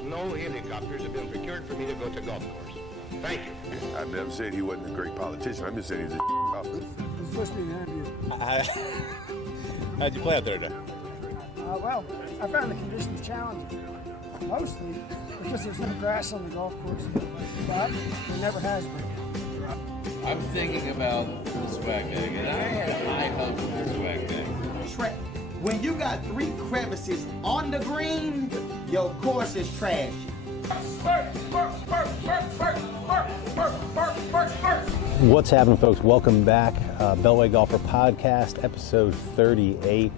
No helicopters have been procured for me to go to golf course. Thank you. I never said he wasn't a great politician. I'm just saying he's a officer. It's supposed to be an interview. How'd you play out there today? Well, I found the conditions challenging, mostly because there's no grass on the golf course, but there never has been. I'm thinking about the swag bag, and I had high hopes for the swag bag. When you got 3 crevices on the green, your course is trash. What's happening, folks? Welcome back. Beltway Golfer Podcast, episode 38.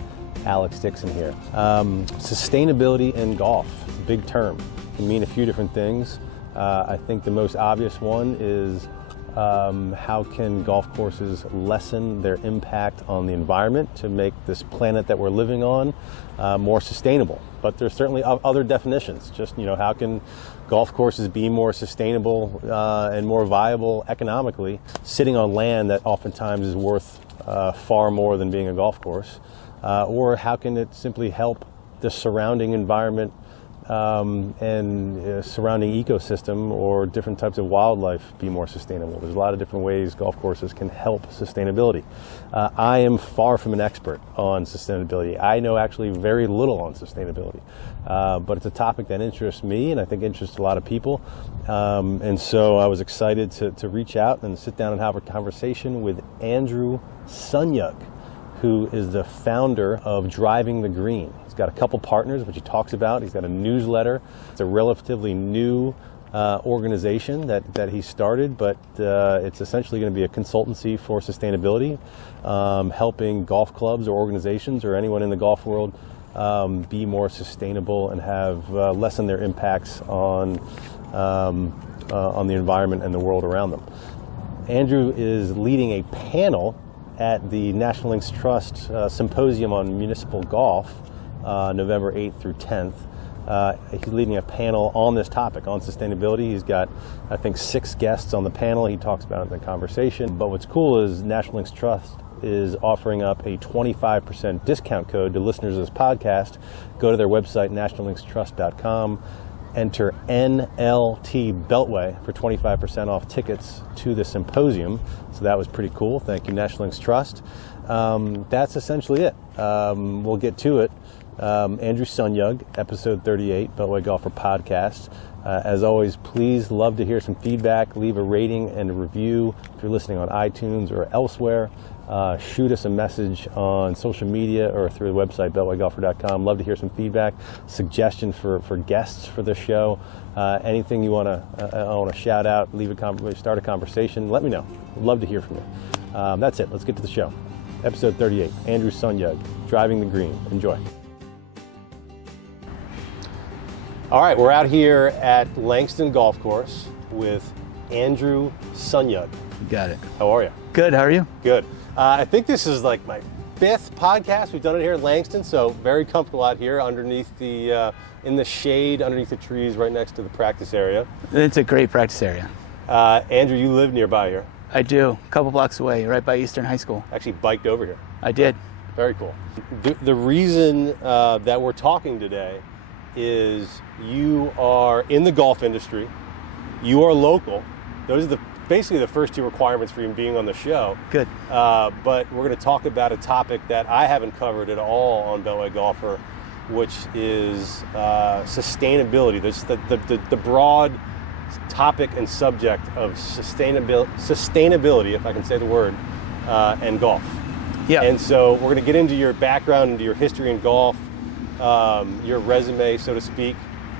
Alex Dixon here. Sustainability in golf, big term. It can mean a few different things. I think the most obvious one is how can golf courses lessen their impact on the environment to make this planet that we're living on more sustainable? But there's certainly other definitions. Just, how can golf courses be more sustainable and more viable economically, sitting on land that oftentimes is worth far more than being a golf course? Or how can it simply help the surrounding environment and surrounding ecosystem or different types of wildlife be more sustainable? There's a lot of different ways golf courses can help sustainability. I am far from an expert on sustainability. I know actually very little on sustainability, but it's a topic that interests me and I think interests a lot of people. And so I was excited to reach out and sit down and have a conversation with Andrew Szunyog, who is the founder of Driving the Green. He's got a couple partners, which he talks about. He's got a newsletter. It's a relatively new organization that he started, but it's essentially going to be a consultancy for sustainability, helping golf clubs or organizations or anyone in the golf world be more sustainable and have lessen their impacts on the environment and the world around them. Andrew is leading a panel at the National Links Trust Symposium on Municipal Golf, November 8th through 10th. He's leading a panel on this topic, on sustainability. He's got, I think, 6 guests on the panel. He talks about it in the conversation. But what's cool is National Links Trust is offering up a 25% discount code to listeners of this podcast. Go to their website, nationallinkstrust.com. Enter NLT Beltway for 25% off tickets to the symposium. So that was pretty cool. Thank you, National Links Trust. That's essentially it. We'll get to it. Andrew Szunyog, episode 38, Beltway Golfer Podcast. As always, please love to hear some feedback. Leave a rating and a review if you're listening on iTunes or elsewhere. Shoot us a message on social media or through the website, beltwaygolfer.com. Love to hear some feedback, suggestion for guests for the show. Anything you want to shout out, start a conversation, let me know. Love to hear from you. That's it. Let's get to the show. Episode 38, Andrew Szunyog, Driving the Green. Enjoy. All right, we're out here at Langston Golf Course with Andrew Szunyog. Got it. How are you? Good, how are you? Good. I think this is like my 5th podcast. We've done it here at Langston, so very comfortable out here underneath in the shade, underneath the trees right next to the practice area. It's a great practice area. Andrew, you live nearby here. I do, a couple blocks away, right by Eastern High School. Actually biked over here. I did. Very cool. The reason that we're talking today is you are in the golf industry, you are local. Those are basically the first 2 requirements for you being on the show. Good. But we're going to talk about a topic that I haven't covered at all on Beltway Golfer, which is sustainability. There's the broad topic and subject of sustainability, if I can say the word, and golf. Yeah. And so we're going to get into your background, into your history in golf, your resume, so to speak.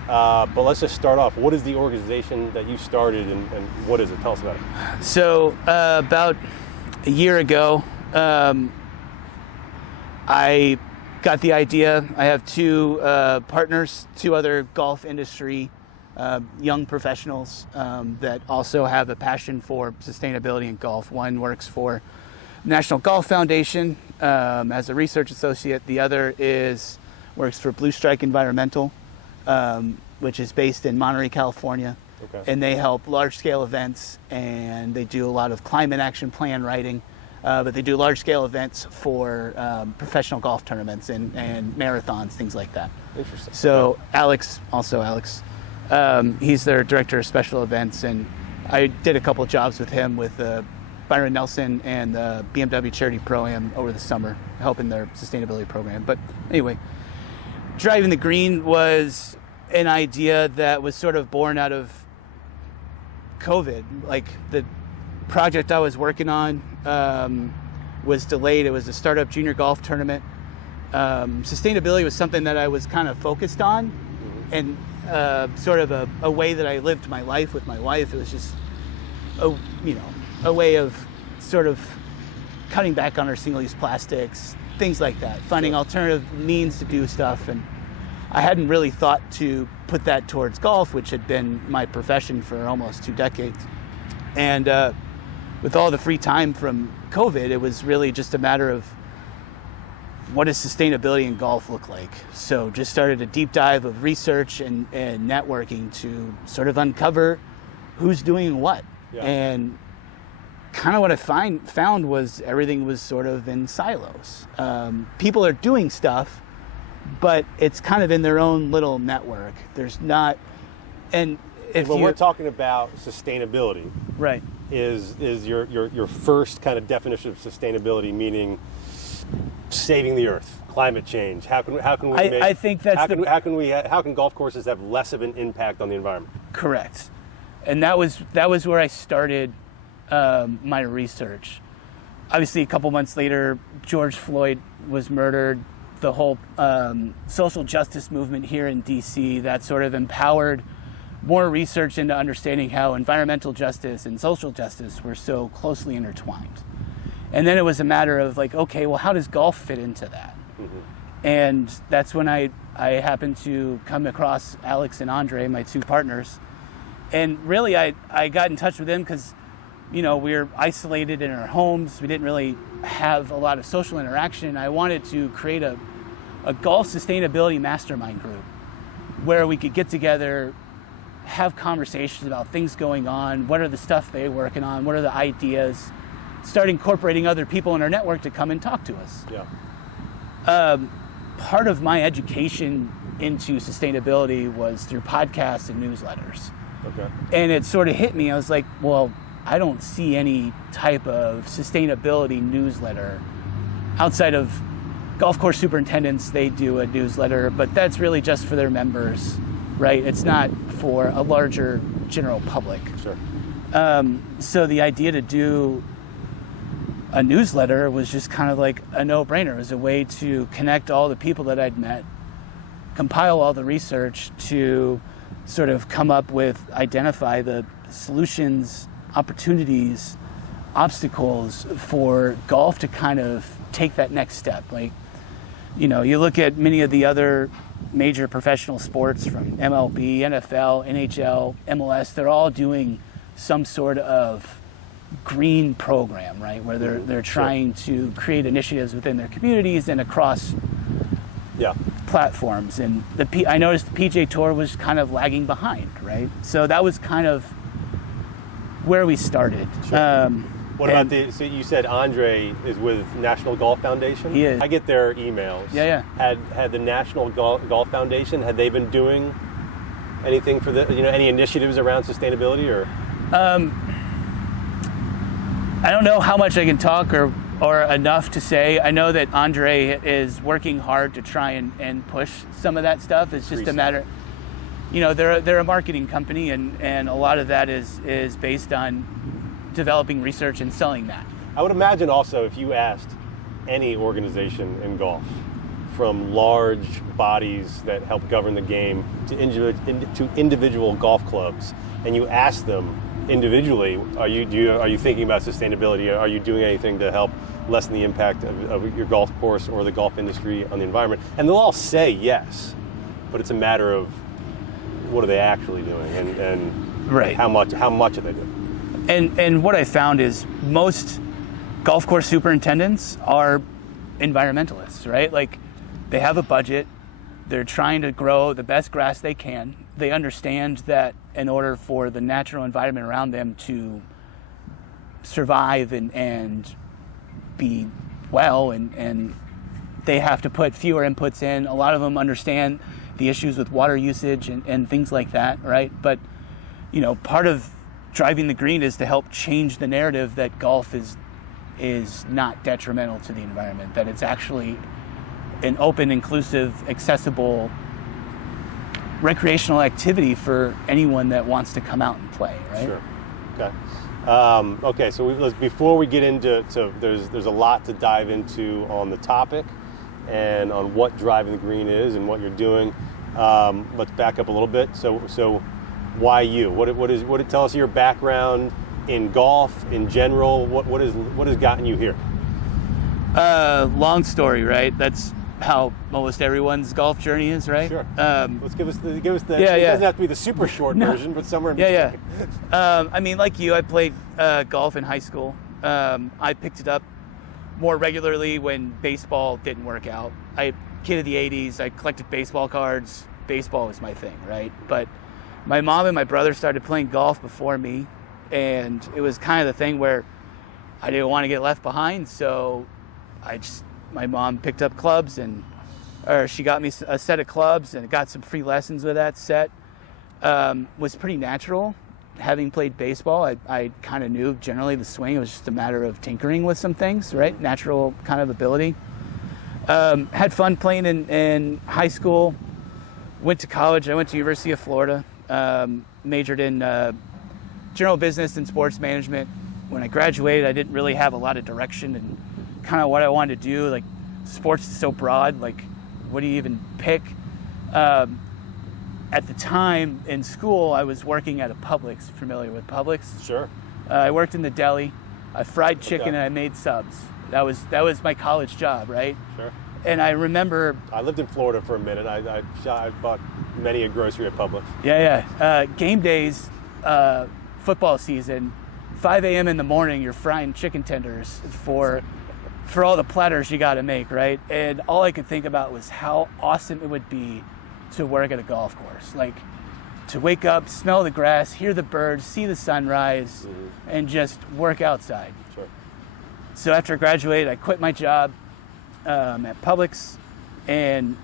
But let's just start off. What is the organization that you started and what is it? Tell us about it. So about a year ago, I got the idea. I have 2 partners, 2 other golf industry young professionals that also have a passion for sustainability in golf. One works for National Golf Foundation as a research associate. The other works for Blue Strike Environmental, which is based in Monterey, California. Okay. And they help large-scale events, and they do a lot of climate action plan writing, but they do large-scale events for professional golf tournaments and marathons, things like that. Interesting. So Alex He's their director of special events, and I did a couple of jobs with him with Byron Nelson and the BMW Charity Pro-Am over the summer, helping their sustainability program. But anyway, Driving the Green was an idea that was sort of born out of COVID. Like, the project I was working on was delayed. It was a startup junior golf tournament. Sustainability was something that I was kind of focused on, and sort of a way that I lived my life with my wife. It was just a way of sort of cutting back on our single-use plastics, things like that, finding alternative means to do stuff. And I hadn't really thought to put that towards golf, which had been my profession for almost 2 decades. And with all the free time from COVID, it was really just a matter of, what does sustainability in golf look like? So just started a deep dive of research and networking to sort of uncover who's doing what. Yeah. And kind of what I found was everything was sort of in silos. People are doing stuff, but it's kind of in their own little network. There's not, and if when we're talking about sustainability, right, is your first kind of definition of sustainability, meaning saving the earth, climate change. How can we make, I think that's how can golf courses have less of an impact on the environment? Correct. And that was where I started my research. Obviously, a couple months later, George Floyd was murdered. The whole social justice movement here in DC, that sort of empowered more research into understanding how environmental justice and social justice were so closely intertwined. And then it was a matter of like, okay, well, how does golf fit into that? Mm-hmm. And that's when I happened to come across Alex and Andre, my 2 partners. And really, I got in touch with them because, we were isolated in our homes. We didn't really have a lot of social interaction. I wanted to create a golf sustainability mastermind group where we could get together, have conversations about things going on, what are the stuff they're working on, what are the ideas, start incorporating other people in our network to come and talk to us. Yeah. Part of my education into sustainability was through podcasts and newsletters. Okay. And it sort of hit me. I was like, well, I don't see any type of sustainability newsletter outside of golf course superintendents. They do a newsletter, but that's really just for their members, right? It's not for a larger general public. Sure. So the idea to do a newsletter was just kind of like a no-brainer. It was a way to connect all the people that I'd met, compile all the research to sort of come up with, identify the solutions, opportunities, obstacles for golf to kind of take that next step. Like, you look at many of the other major professional sports from MLB, NFL, NHL, MLS, they're all doing some sort of green program, right? Where they're trying to create initiatives within their communities and across platforms. And I noticed the PGA Tour was kind of lagging behind, right? So that was kind of where we started. Sure. What about so you said Andre is with National Golf Foundation? He is. I get their emails. Yeah. Had the National Golf Foundation, had they been doing anything for any initiatives around sustainability or? I don't know how much I can talk or enough to say. I know that Andre is working hard to try and push some of that stuff. It's just a matter, they're a marketing company and a lot of that is based on developing research and selling that. I would imagine also if you asked any organization in golf, from large bodies that help govern the game to individual golf clubs, and you ask them individually, are you thinking about sustainability? Are you doing anything to help lessen the impact of your golf course or the golf industry on the environment? And they'll all say yes, but it's a matter of what are they actually doing and right. how much are they doing? And what I found is most golf course superintendents are environmentalists, right? Like, they have a budget, they're trying to grow the best grass they can. They understand that in order for the natural environment around them to survive and be well, and they have to put fewer inputs in. A lot of them understand the issues with water usage and things like that, right? But, you know, part of driving the green is to help change the narrative that golf is not detrimental to the environment, that it's actually an open, inclusive, accessible recreational activity for anyone that wants to come out and play, right? Sure. Okay. Okay. So before we get into there's a lot to dive into on the topic and on what driving the green is and what you're doing. Let's back up a little bit. So why you? What tell us your background in golf in general? What has gotten you here? Long story, right? That's how almost everyone's golf journey is, right? Sure. Let's give us the. It doesn't have to be the super short version, but somewhere in between. I mean, like you, I played golf in high school. I picked it up more regularly when baseball didn't work out. Kid of the 80s, I collected baseball cards. Baseball was my thing, right? But my mom and my brother started playing golf before me, and it was kind of the thing where I didn't want to get left behind, so my mom picked up clubs, or she got me a set of clubs and got some free lessons with that set. Was pretty natural. Having played baseball, I kind of knew generally the swing. It was just a matter of tinkering with some things, right? Natural kind of ability. Had fun playing in high school. Went to college. I went to University of Florida. Majored in general business and sports management. When I graduated, I didn't really have a lot of direction and kind of what I wanted to do. Like, sports is so broad, like what do you even pick? At the time in school, I was working at a Publix. Familiar with Publix? Sure. I worked in the deli. I fried chicken and I made subs. That was my college job, right? Sure. And I remember I lived in Florida for a minute. I bought many a grocery at Publix. Game days, football season, 5 a.m. in the morning, you're frying chicken tenders for all the platters you got to make, right? And all I could think about was how awesome it would be to work at a golf course. Like, to wake up, smell the grass, hear the birds, see the sunrise, and just work outside. Sure. So after I graduated, I quit my job at Publix and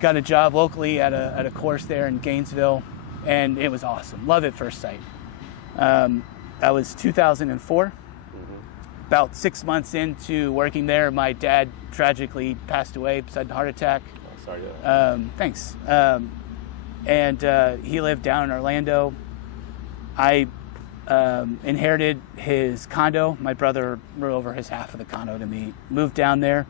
got a job locally at a course there in Gainesville, and it was awesome. Love at first sight. That was 2004. About 6 months into working there, my dad tragically passed away, sudden heart attack. Oh, sorry to hear that. Thanks. And he lived down in Orlando. I inherited his condo. My brother wrote over his half of the condo to me. Moved down there.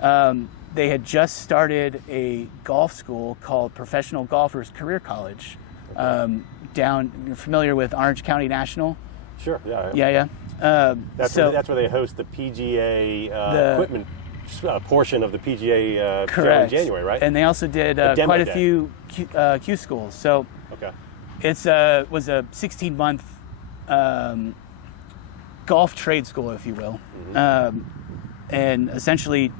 They had just started a golf school called Professional Golfers Career College. Down, you're familiar with Orange County National? Sure. Yeah. Yeah. That's where they host the PGA equipment portion of the PGA show in January, right? And they also did quite a few Q schools. So okay. It's was a 16-month golf trade school, if you will. And essentially,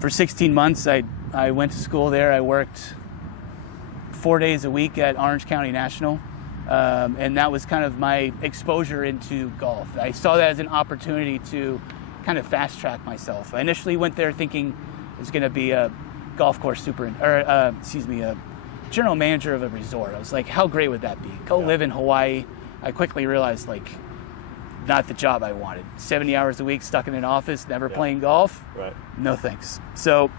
for 16 months, I went to school there. I worked 4 days a week at Orange County National. And that was kind of my exposure into golf. I saw that as an opportunity to kind of fast track myself. I initially went there thinking it was going to be a golf course a general manager of a resort. I was like, how great would that be? Go live in Hawaii. I quickly realized, like, not the job I wanted. 70 hours a week stuck in an office, never playing golf. Right. No thanks. So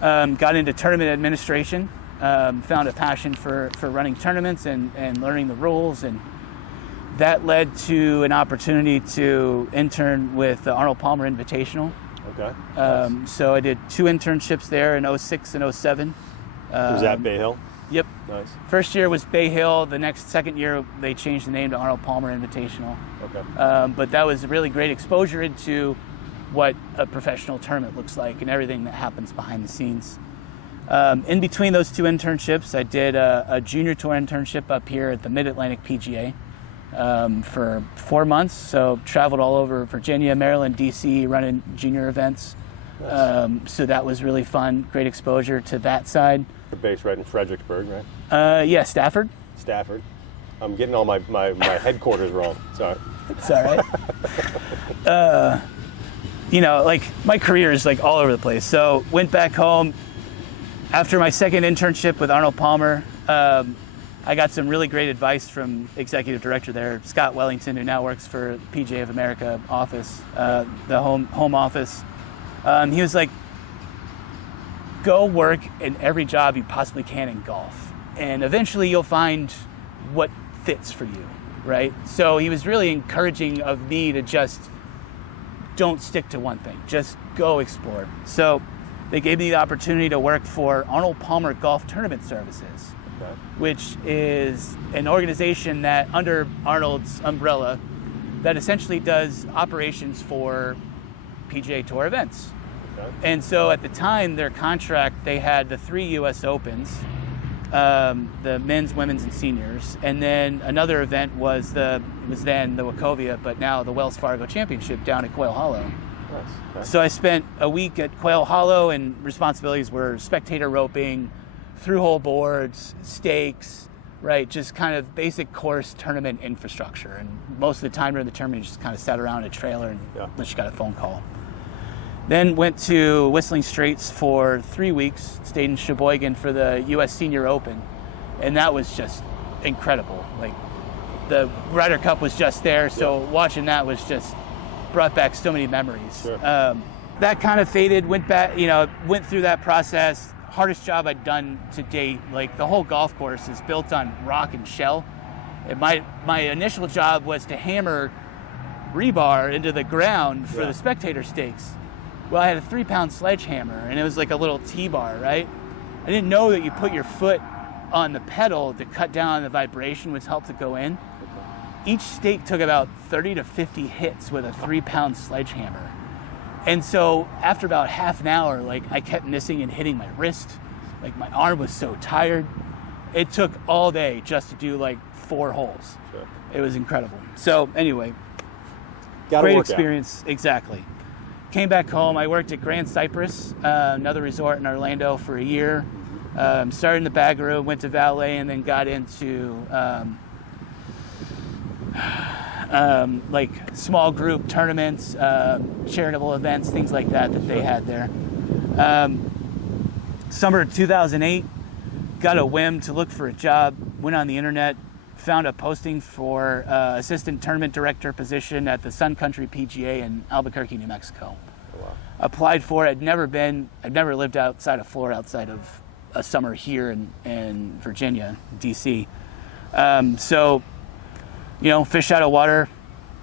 got into tournament administration. Found a passion for running tournaments and learning the rules, and that led to an opportunity to intern with the Arnold Palmer Invitational. Okay. Nice. So I did 2 internships there in 06 and 07. Was that Bay Hill? Yep. Nice. First year was Bay Hill. The second year, they changed the name to Arnold Palmer Invitational. Okay. But that was a really great exposure into what a professional tournament looks like and everything that happens behind the scenes. In between those 2 internships, I did a junior tour internship up here at the Mid-Atlantic PGA for 4 months. So traveled all over Virginia, Maryland, DC, running junior events. Nice. So that was really fun. Great exposure to that side. You're based right in Fredericksburg, right? Yeah, Stafford. Stafford. I'm getting all my headquarters wrong. Sorry. It's all right. You know, like, my career is like all over the place. So went back home, After my second internship with Arnold Palmer, I got some really great advice from executive director there, Scott Wellington, who now works for PGA of America office, the home office. He was like, go work in every job you possibly can in golf, and eventually you'll find what fits for you, right? So he was really encouraging of me to just don't stick to one thing, just go explore. So they gave me the opportunity to work for Arnold Palmer Golf Tournament Services, which is an organization that under Arnold's umbrella that essentially does operations for PGA Tour events. And so at the time, their contract, they had the 3 U.S. Opens, the men's, women's, and seniors. And then another event was then the Wachovia, but now the Wells Fargo Championship down at Quail Hollow. Nice. So I spent a week at Quail Hollow, and responsibilities were spectator roping, through-hole boards, stakes, right? Just kind of basic course tournament infrastructure. And most of the time during the tournament, you just kind of sat around a trailer and unless you got a phone call. Then went to Whistling Straits for 3 weeks, stayed in Sheboygan for the U.S. Senior Open, and that was just incredible. Like, the Ryder Cup was just there, so watching that was just brought back so many memories. Sure. That kind of faded, went back, went through that process. Hardest job I'd done to date. Like, the whole golf course is built on rock and shell. And my initial job was to hammer rebar into the ground for the spectator stakes. Well, I had a 3-pound sledgehammer, and it was like a little T-bar, right? I didn't know that you put your foot on the pedal to cut down on the vibration, which helped to go in. Each stake took about 30 to 50 hits with a 3-pound sledgehammer. And so after about half an hour, like, I kept missing and hitting my wrist. Like, my arm was so tired. It took all day just to do like 4 holes. Sure. It was incredible. So anyway, Great experience. Exactly. Came back home. I worked at Grand Cypress, another resort in Orlando, for a year. Started in the bag room, went to valet, and then got into like small group tournaments, charitable events, things like that they had there. Summer of 2008, got a whim to look for a job, went on the internet, found a posting for assistant tournament director position at the Sun Country PGA in Albuquerque, New Mexico. Wow. Applied for it. I've never lived outside of Florida, outside of a summer here in Virginia, DC. So, fish out of water,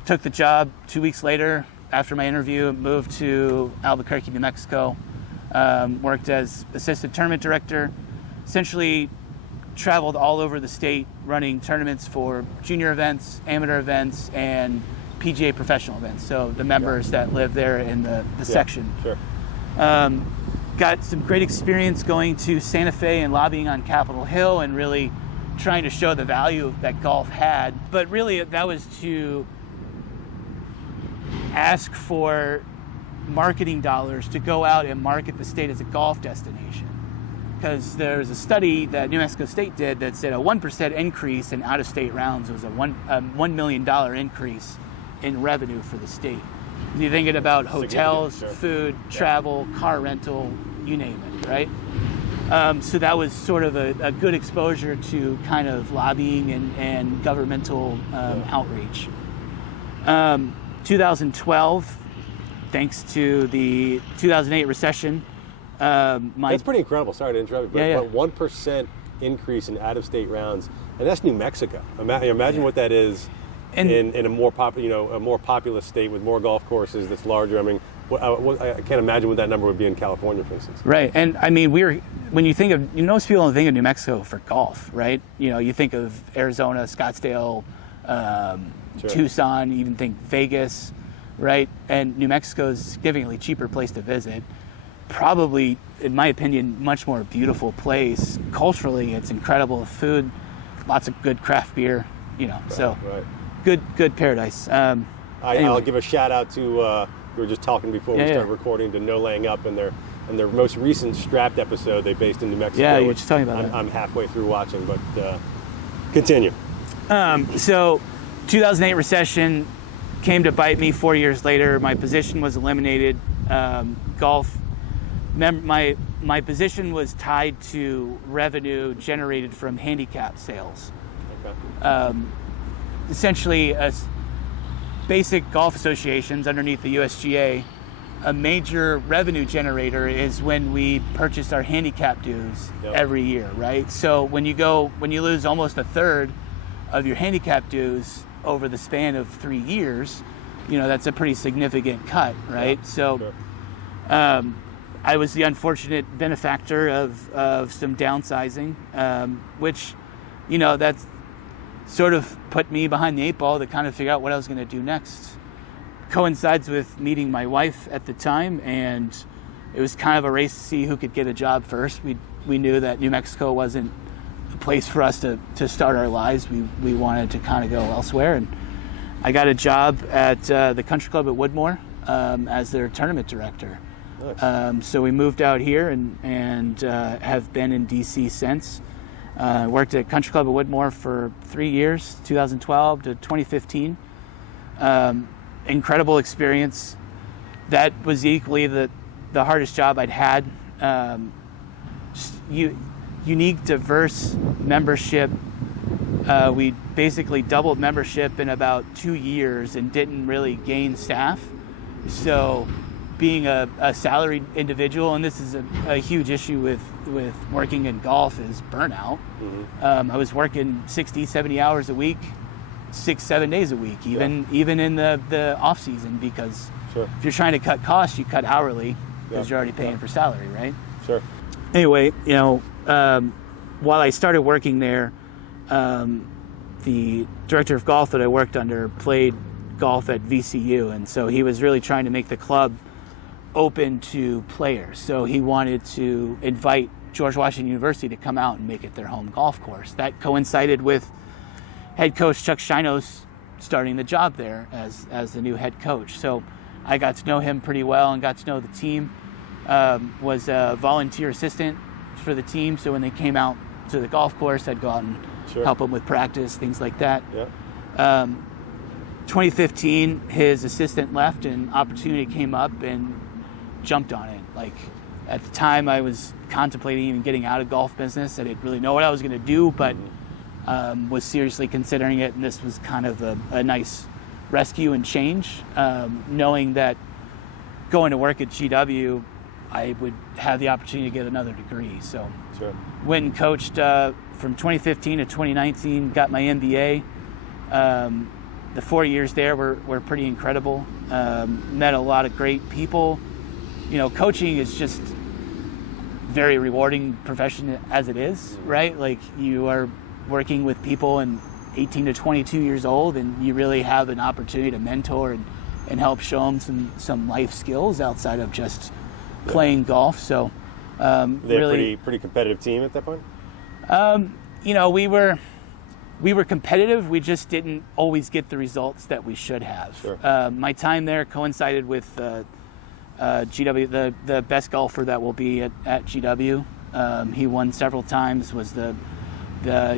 took the job. 2 weeks later, after my interview, moved to Albuquerque, New Mexico, worked as assistant tournament director, essentially traveled all over the state running tournaments for junior events, amateur events, and PGA professional events. So the members that live there in the section. Sure. Got some great experience going to Santa Fe and lobbying on Capitol Hill and really trying to show the value that golf had. But really that was to ask for marketing dollars to go out and market the state as a golf destination. Because there's a study that New Mexico State did that said a 1% increase in out-of-state rounds was a $1 million increase in revenue for the state. You're thinking about hotels, sure. food, travel, car rental, you name it, right? So that was sort of a good exposure to kind of lobbying and governmental outreach. 2012, thanks to the 2008 recession, That's pretty incredible. Sorry to interrupt you, but Yeah, yeah. 1% increase in out-of-state rounds, and that's New Mexico. Imagine what that is in a more a more populous state with more golf courses that's larger. I mean, I can't imagine what that number would be in California, for instance. Right, and I mean, when you think of, most people don't think of New Mexico for golf, right? You think of Arizona, Scottsdale, Sure. Tucson, you even think Vegas, right? And New Mexico is a significantly cheaper place to visit. Probably, in my opinion, much more beautiful place. Culturally, it's incredible food, lots of good craft beer, so Right. good paradise. Anyway. I'll give a shout out to, we were just talking before we started recording, to No Laying Up and their most recent Strapped episode they based in New Mexico. Yeah, you were just talking about that. I'm halfway through watching, but continue. So 2008 recession came to bite me 4 years later. My position was eliminated. My my position was tied to revenue generated from handicap sales. Okay. Essentially, basic golf associations underneath the USGA, a major revenue generator is when we purchase our handicap dues every year, right? So when you lose almost a third of your handicap dues over the span of 3 years, that's a pretty significant cut, right? Yeah, so sure. I was the unfortunate benefactor of some downsizing, which, that's sort of put me behind the 8 ball to kind of figure out what I was going to do next. Coincides with meeting my wife at the time, and it was kind of a race to see who could get a job first. We knew that New Mexico wasn't a place for us to start our lives. We wanted to kind of go elsewhere, and I got a job at the country club at Woodmore as their tournament director. Nice. So we moved out here and have been in DC since. Worked at country club at Woodmore for 3 years, 2012 to 2015. Incredible experience. That was equally the hardest job I'd had. Unique, diverse membership. We basically doubled membership in about 2 years and didn't really gain staff. So being a salaried individual, and this is a huge issue with working in golf, is burnout. Mm-hmm. I was working 60, 70 hours a week, 6-7 days a week, even in the off season, because Sure. if you're trying to cut costs, you cut hourly because Yeah. you're already paying for salary, right? Sure. Anyway, while I started working there, the director of golf that I worked under played golf at VCU, and so he was really trying to make the club open to players. So he wanted to invite George Washington University to come out and make it their home golf course. That coincided with head coach Chuck Shinos starting the job there as the new head coach. So I got to know him pretty well and got to know the team. Was a volunteer assistant for the team, so when they came out to the golf course, I'd go out and Sure. help them with practice, things like that. Yeah. 2015, his assistant left and opportunity came up and jumped on it. Like, at the time, I was contemplating even getting out of golf business. I didn't really know what I was going to do, but was seriously considering it, and this was kind of a nice rescue and change, knowing that going to work at GW, I would have the opportunity to get another degree. So Sure. went and coached from 2015 to 2019, got my MBA. The 4 years there were pretty incredible. Met a lot of great people. Coaching is just very rewarding profession as it is, right? Like, you are working with people and 18 to 22 years old, and you really have an opportunity to mentor and help show them some life skills outside of just playing golf. So They're really pretty competitive team at that point? we were competitive. We just didn't always get the results that we should have. Sure. My time there coincided with GW, the best golfer that will be at GW. He won several times, was the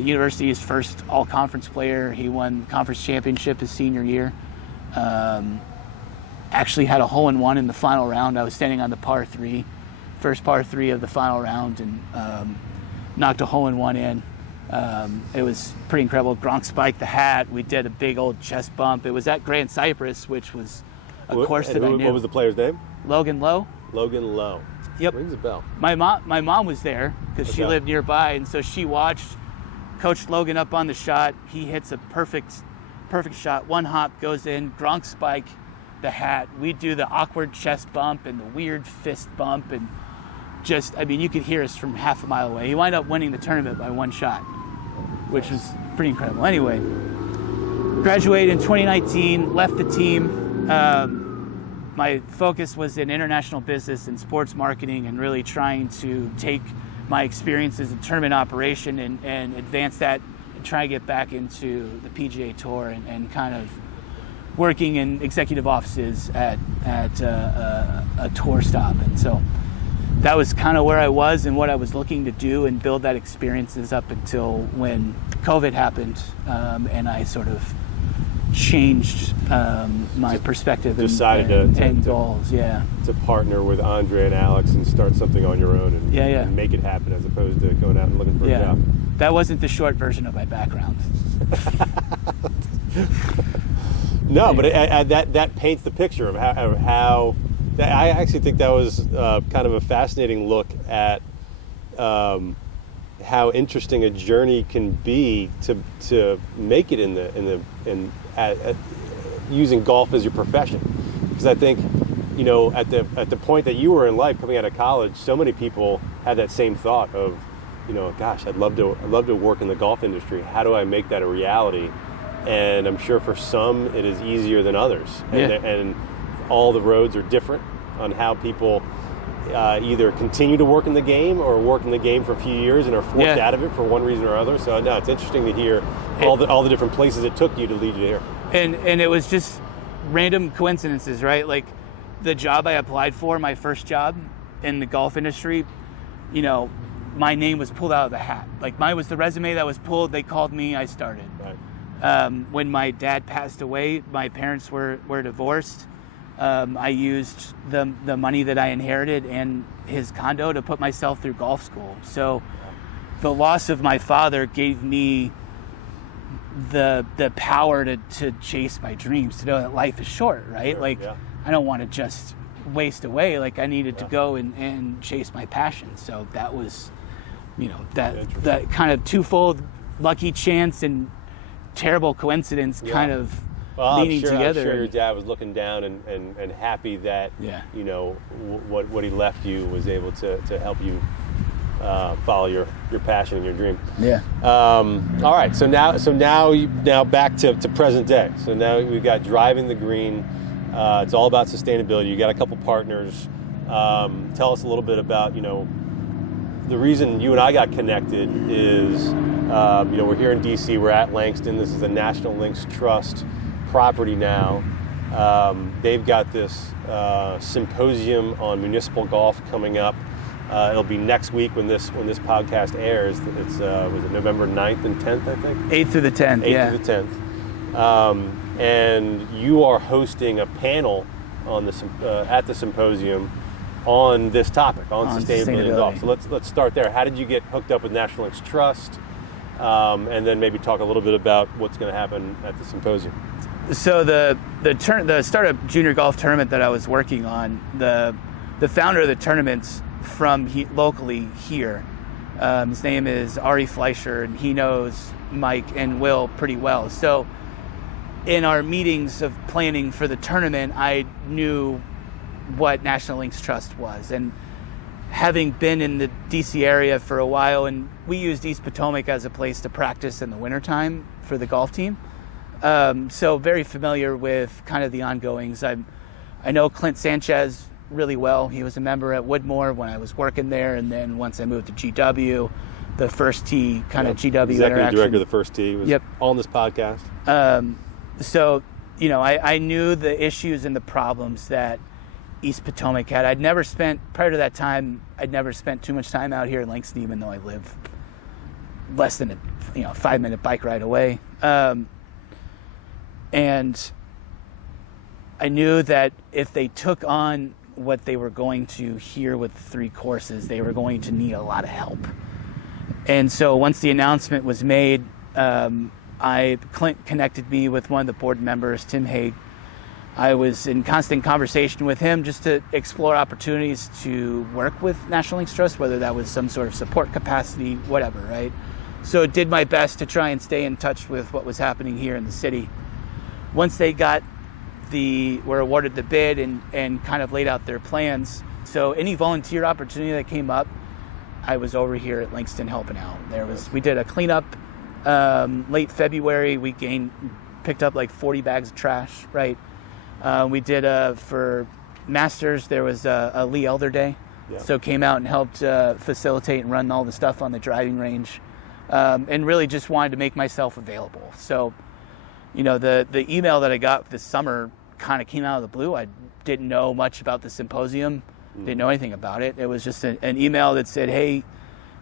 university's first all-conference player. He won conference championship his senior year. Actually had a hole-in-one in the final round. I was standing on the first par three of the final round, and knocked a hole-in-one in. It was pretty incredible. Gronk spiked the hat. We did a big old chest bump. It was at Grand Cypress, which was a course that I knew. What was the player's name? Logan Lowe. Logan Lowe. Yep. Rings a bell. My mom was there because she Okay. lived nearby, and so she watched, coached Logan up on the shot. He hits a perfect shot. One hop goes in. Gronk spike the hat. We do the awkward chest bump and the weird fist bump, and you could hear us from half a mile away. He wound up winning the tournament by one shot, which was pretty incredible. Anyway, graduated in 2019, left the team. My focus was in international business and sports marketing, and really trying to take my experiences in tournament operation and advance that and try to get back into the PGA Tour and kind of working in executive offices at a tour stop. And so that was kind of where I was and what I was looking to do, and build that experiences up until when COVID happened, and I sort of changed my perspective Decided and to goals. Yeah. To partner with Andre and Alex and start something on your own and, and make it happen, as opposed to going out and looking for a job. That wasn't the short version of my background. No, but that paints the picture of how I actually think that was kind of a fascinating look at how interesting a journey can be to make it in using golf as your profession. Because I think, you know, at the point that you were in life, coming out of college, so many people had that same thought of, you know, gosh, I'd love to work in the golf industry. How do I make that a reality? And I'm sure for some it is easier than others. And all the roads are different on how people either continue to work in the game or work in the game for a few years and are forced out of it for one reason or other. So no, it's interesting to hear all the different places it took you to lead you here. And it was just random coincidences, right? Like the job I applied for, my first job in the golf industry, you know, my name was pulled out of the hat. Like mine was the resume that was pulled. They called me. I started. Right. When my dad passed away, my parents were divorced. I used the money that I inherited and his condo to put myself through golf school. So the loss of my father gave me the power to chase my dreams, to know that life is short, right? Sure, like I don't want to just waste away. Like I needed to go and chase my passion. So that was, you know, that kind of twofold lucky chance and terrible coincidence kind of leaning together. I'm sure your dad was looking down and happy that you know what he left you was able to help you follow your passion and your dream. Yeah. All right. So now back to present day. So now we've got Driving the Green. It's all about sustainability. You got a couple partners. Tell us a little bit about, you know, the reason you and I got connected is, you know, we're here in DC. We're at Langston. This is a National Links Trust property now. They've got this symposium on municipal golf coming up. It'll be next week when this podcast airs. It's was it November 9th and 10th, I think? 8th through the 10th. 8th through the 10th. And you are hosting a panel on the at the symposium on this topic, on sustainability in golf. So let's start there. How did you get hooked up with National Links Trust? And then maybe talk a little bit about what's going to happen at the symposium. So the startup junior golf tournament that I was working on, the founder of the tournament's from locally here. His name is Ari Fleischer, and he knows Mike and Will pretty well. So in our meetings of planning for the tournament, I knew what National Links Trust was. And having been in the DC area for a while, and we used East Potomac as a place to practice in the wintertime for the golf team. So very familiar with kind of the ongoings. I know Clint Sanchez really well. He was a member at Woodmore when I was working there, and then once I moved to GW, the First Tee kind of GW Executive interaction. Director of the First Tee was on this podcast. So, you know, I knew the issues and the problems that East Potomac had. Prior to that time, I'd never spent too much time out here in Langston, even though I live less than a 5-minute bike ride away. And I knew that if they took on what they were going to here with 3 courses, they were going to need a lot of help. And so once the announcement was made, Clint connected me with one of the board members, Tim Haig. I was in constant conversation with him just to explore opportunities to work with National Links Trust, whether that was some sort of support capacity, whatever, right? So did my best to try and stay in touch with what was happening here in the city. Once they were awarded the bid and kind of laid out their plans. So any volunteer opportunity that came up, I was over here at Langston helping out. We did a cleanup late February. We picked up like 40 bags of trash, right? We did for Masters, there was a Lee Elder Day. Yeah. So came out and helped facilitate and run all the stuff on the driving range. And really just wanted to make myself available. So, you know, the email that I got this summer kind of came out of the blue. I didn't know much about the symposium, didn't know anything about it. It was just an email that said, hey,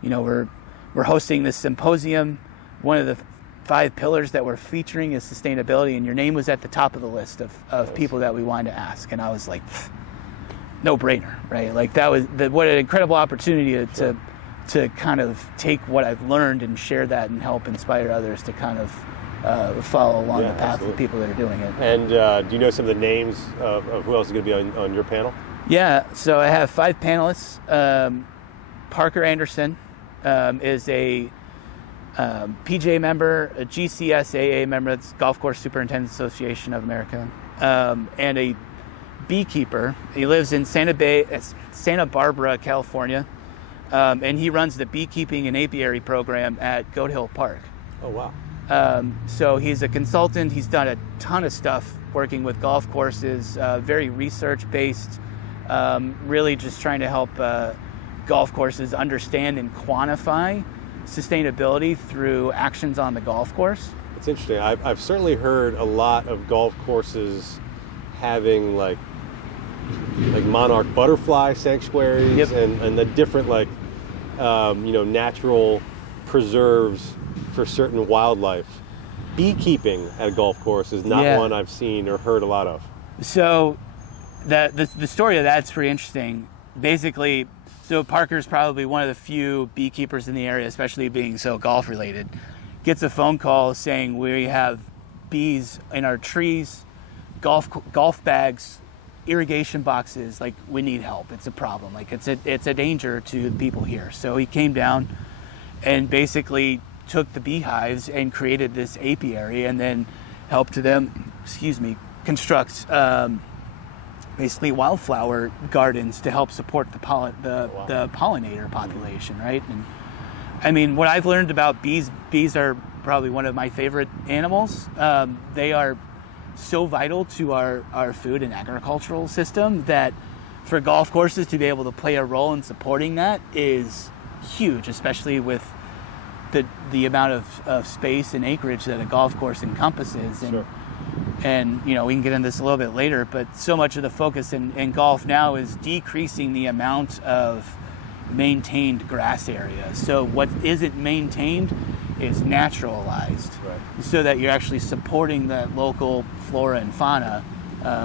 you know, we're hosting this symposium. One of the 5 pillars that we're featuring is sustainability, and your name was at the top of the list of people that we wanted to ask. And I was like, no brainer, right? Like that was what an incredible opportunity to kind of take what I've learned and share that and help inspire others to kind of follow along the path of people that are doing it. And do you know some of the names of who else is going to be on your panel? Yeah, so I have 5 panelists. Parker Anderson is a PJ member, a GCSAA member, that's Golf Course Superintendents Association of America, and a beekeeper. He lives in Santa Barbara, California, and he runs the beekeeping and apiary program at Goat Hill Park. Oh, wow. So he's a consultant. He's done a ton of stuff working with golf courses, very research-based, really just trying to help golf courses understand and quantify sustainability through actions on the golf course. It's interesting. I've certainly heard a lot of golf courses having like monarch butterfly sanctuaries and the different natural preserves for certain wildlife. Beekeeping at a golf course is not one I've seen or heard a lot of. So the story of that's pretty interesting. Basically, so Parker's probably one of the few beekeepers in the area, especially being so golf related, gets a phone call saying we have bees in our trees, golf bags, irrigation boxes, like we need help. It's a problem. Like it's a danger to the people here. So he came down and basically took the beehives and created this apiary and then helped them, construct basically wildflower gardens to help support the pollinator population, right? And I mean, what I've learned about bees are probably one of my favorite animals. They are so vital to our food and agricultural system that for golf courses to be able to play a role in supporting that is huge, especially with the amount of space and acreage that a golf course encompasses. And we can get into this a little bit later, but so much of the focus in golf now is decreasing the amount of maintained grass area. So what isn't maintained is naturalized, so that you're actually supporting the local flora and fauna,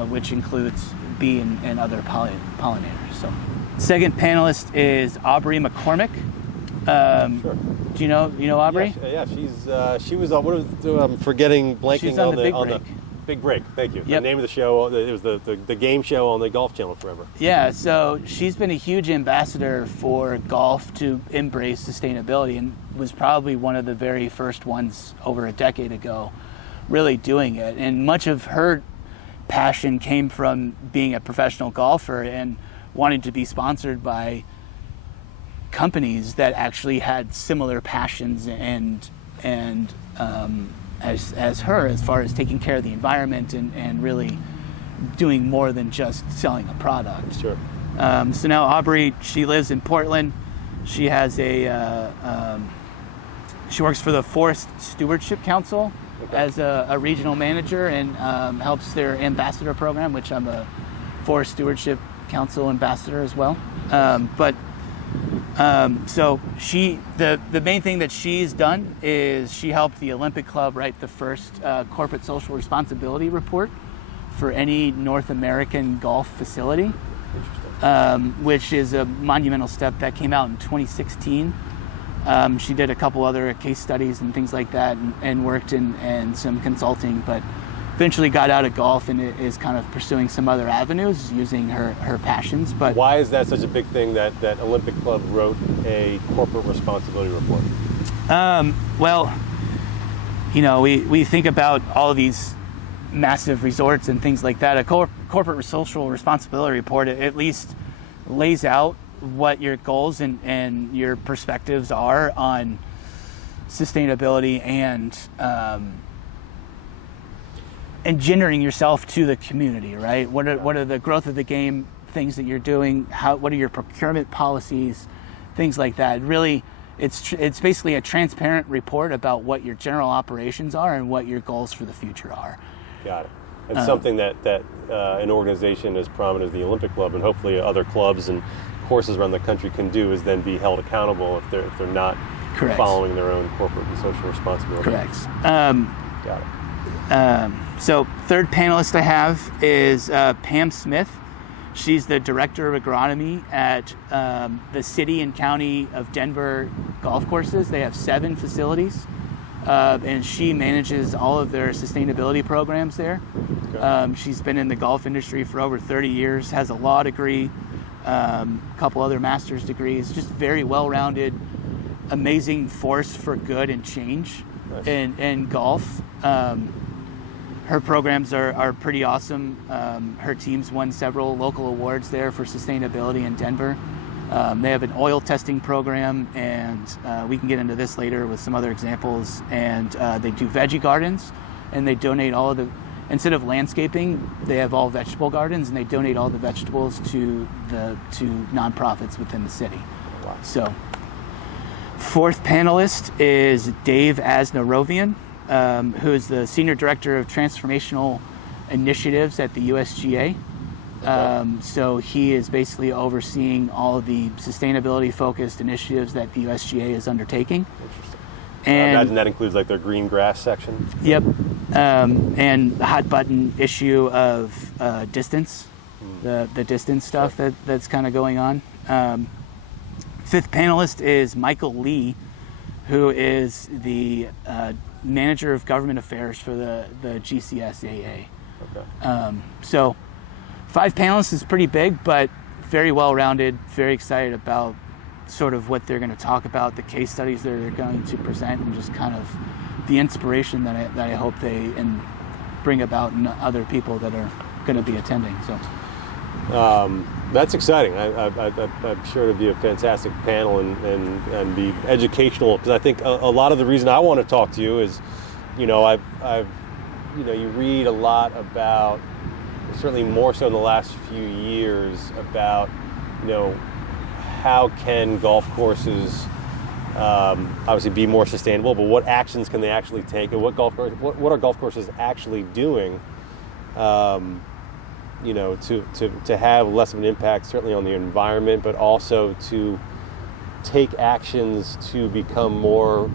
which includes bee and other pollinators. So, second panelist is Aubrey McCormick. Do you know Aubrey? Yeah, she was on. I'm forgetting, blanking She's on the Big Break. Thank you. Yep. The name of the show, it was the game show on the Golf Channel forever. Yeah, so she's been a huge ambassador for golf to embrace sustainability and was probably one of the very first ones over a decade ago really doing it. And much of her passion came from being a professional golfer and wanting to be sponsored by companies that actually had similar passions and as her, as far as taking care of the environment and really doing more than just selling a product. Sure. So now Aubrey, she lives in Portland. She has she works for the Forest Stewardship Council as a regional manager and helps their ambassador program, which I'm a Forest Stewardship Council ambassador as well. So the main thing that she's done is she helped the Olympic Club write the first corporate social responsibility report for any North American golf facility, which is a monumental step that came out in 2016. She did a couple other case studies and things like that and worked in some consulting, but eventually got out of golf and is kind of pursuing some other avenues using her passions. But why is that such a big thing that Olympic Club wrote a corporate responsibility report? Well, we think about all of these massive resorts and things like that. A corporate social responsibility report at least lays out what your goals and your perspectives are on sustainability and engendering yourself to the community, right? What are the growth of the game things that you're doing? What are your procurement policies, things like that? Really, it's basically a transparent report about what your general operations are and what your goals for the future are. Got it. And something that an organization as prominent as the Olympic Club and hopefully other clubs and courses around the country can do is then be held accountable if they're not Correct. following their own corporate and social responsibility. Correct. Got it. So third panelist I have is Pam Smith. She's the Director of Agronomy at the City and County of Denver golf courses. They have 7 facilities, and she manages all of their sustainability programs there. Okay. She's been in the golf industry for over 30 years, has a law degree, a couple other master's degrees, just very well-rounded, amazing force for good and change in golf. Her programs are pretty awesome. Her team's won several local awards there for sustainability in Denver. They have an oil testing program, and we can get into this later with some other examples. And they do veggie gardens, and they donate all of the, instead of landscaping, they have all vegetable gardens, and they donate all the vegetables to nonprofits within the city. Wow. So, fourth panelist is Dave Asnarovian, who is the Senior Director of Transformational Initiatives at the USGA. So he is basically overseeing all of the sustainability-focused initiatives that the USGA is undertaking. Interesting. And I imagine that includes like their green grass section. Yep. And the hot button issue of distance, the distance stuff that's kind of going on. Fifth panelist is Michael Lee, who is the Manager of Government Affairs for the GCSAA. Okay. So 5 panelists is pretty big, but very well-rounded, very excited about sort of what they're going to talk about, the case studies that they're going to present, and just kind of the inspiration that I hope they bring about in other people that are going to be attending. So that's exciting. I'm sure it'll be a fantastic panel and be educational, because I think a lot of the reason I want to talk to you is, you read a lot about, certainly more so in the last few years, about, how can golf courses obviously be more sustainable, but what actions can they actually take, and what are golf courses actually doing to have less of an impact, certainly on the environment, but also to take actions to become more,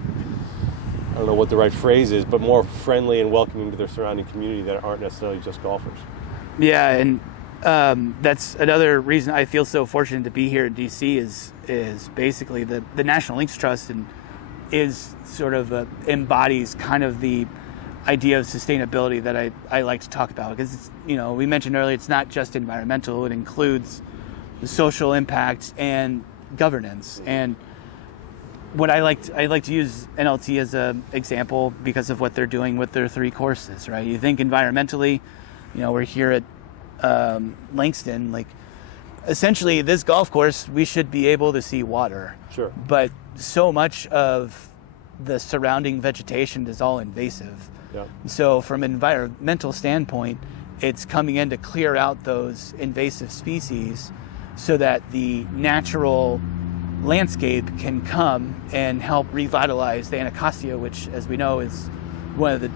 I don't know what the right phrase is, but more friendly and welcoming to their surrounding community that aren't necessarily just golfers. Yeah, and that's another reason I feel so fortunate to be here in DC is basically the National Links Trust is sort of embodies kind of the idea of sustainability that I like to talk about, because it's, we mentioned earlier, it's not just environmental, it includes the social impact and governance. And what I like to use NLT as an example because of what they're doing with their 3 courses, right? You think environmentally, we're here at Langston, like essentially this golf course, we should be able to see water. Sure. But so much of the surrounding vegetation is all invasive. Yeah. So from an environmental standpoint, it's coming in to clear out those invasive species so that the natural landscape can come and help revitalize the Anacostia, which, as we know, is one of the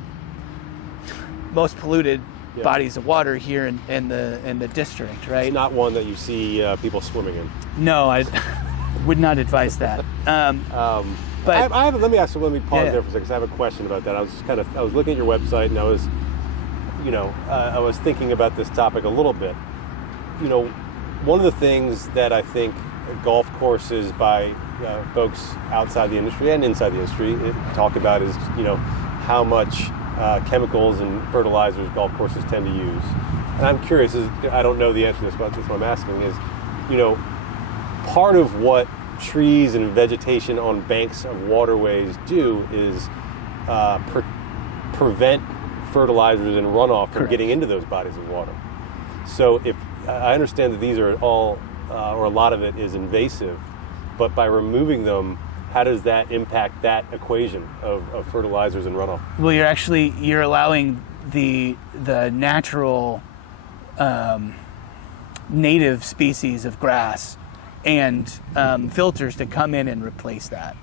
most polluted bodies of water here in the district, right? It's not one that you see people swimming in. No, I would not advise that. But let me pause there for a second, because I have a question about that. I was looking at your website, and I was, I was thinking about this topic a little bit. One of the things that I think golf courses by folks outside the industry and inside the industry talk about is, how much chemicals and fertilizers golf courses tend to use. And I'm curious, I don't know the answer to this, but that's what I'm asking, is, part of what trees and vegetation on banks of waterways do is prevent fertilizers and runoff from getting into those bodies of water. So if I understand that these are all, or a lot of it is invasive, but by removing them, how does that impact that equation of fertilizers and runoff? Well, you're allowing the natural native species of grass and filters to come in and replace that.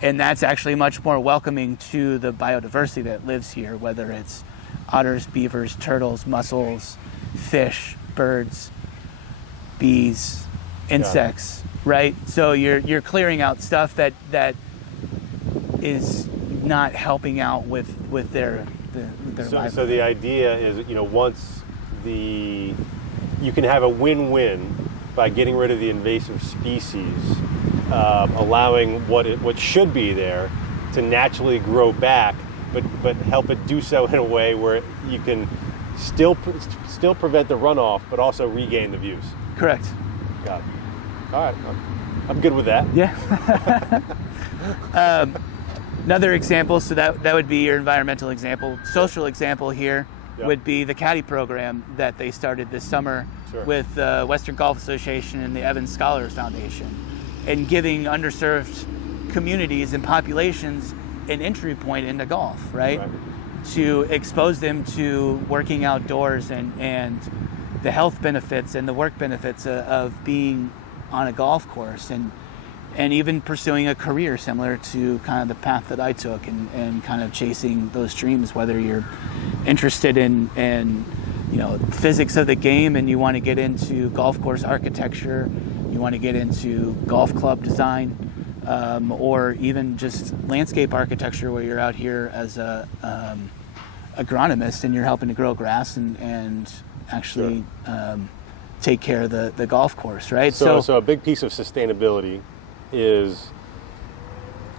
And that's actually much more welcoming to the biodiversity that lives here, whether it's otters, beavers, turtles, mussels, fish, birds, bees, insects, right? So you're clearing out stuff that is not helping out with their livelihood. So the idea is, once you can have a win-win by getting rid of the invasive species, allowing what should be there to naturally grow back, but help it do so in a way where you can still prevent the runoff, but also regain the views. Correct. Got it. All right, I'm good with that. Yeah. Another example, so that would be your environmental example. Social example here would be the caddy program that they started this summer with the Western Golf Association and the Evans Scholars Foundation, and giving underserved communities and populations an entry point into golf, right? To expose them to working outdoors and the health benefits and the work benefits of being on a golf course, and even pursuing a career similar to kind of the path that I took, and kind of chasing those dreams, whether you're interested in physics of the game and you want to get into golf course architecture, you want to get into golf club design, or even just landscape architecture, where you're out here as a agronomist and you're helping to grow grass and actually take care of the golf course, right? So a big piece of sustainability is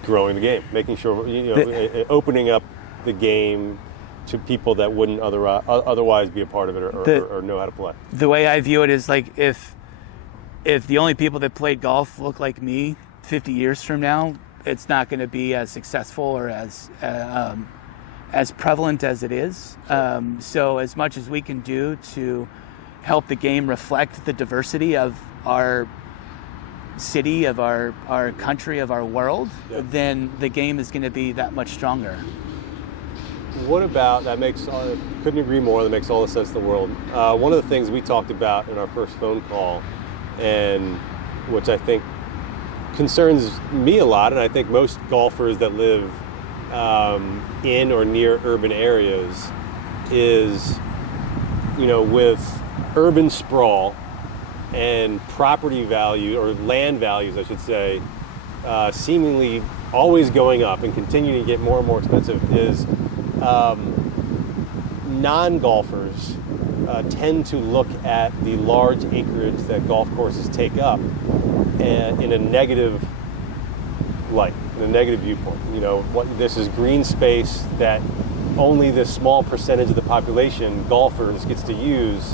growing the game, making sure, opening up the game to people that wouldn't otherwise be a part of it or know how to play. The way I view it is like, if the only people that played golf look like me 50 years from now, it's not going to be as successful or as prevalent as it is. So as much as we can do to help the game reflect the diversity of our city, of our country, of our world, then the game is going to be that much stronger. What about, couldn't agree more, that makes all the sense in the world. One of the things we talked about in our first phone call, and which I think concerns me a lot, and I think most golfers that live in or near urban areas, is, with urban sprawl and property value, or land values, I should say, seemingly always going up and continuing to get more and more expensive, is non-golfers tend to look at the large acreage that golf courses take up in a negative light, in a negative viewpoint. This is green space that only this small percentage of the population, golfers, gets to use.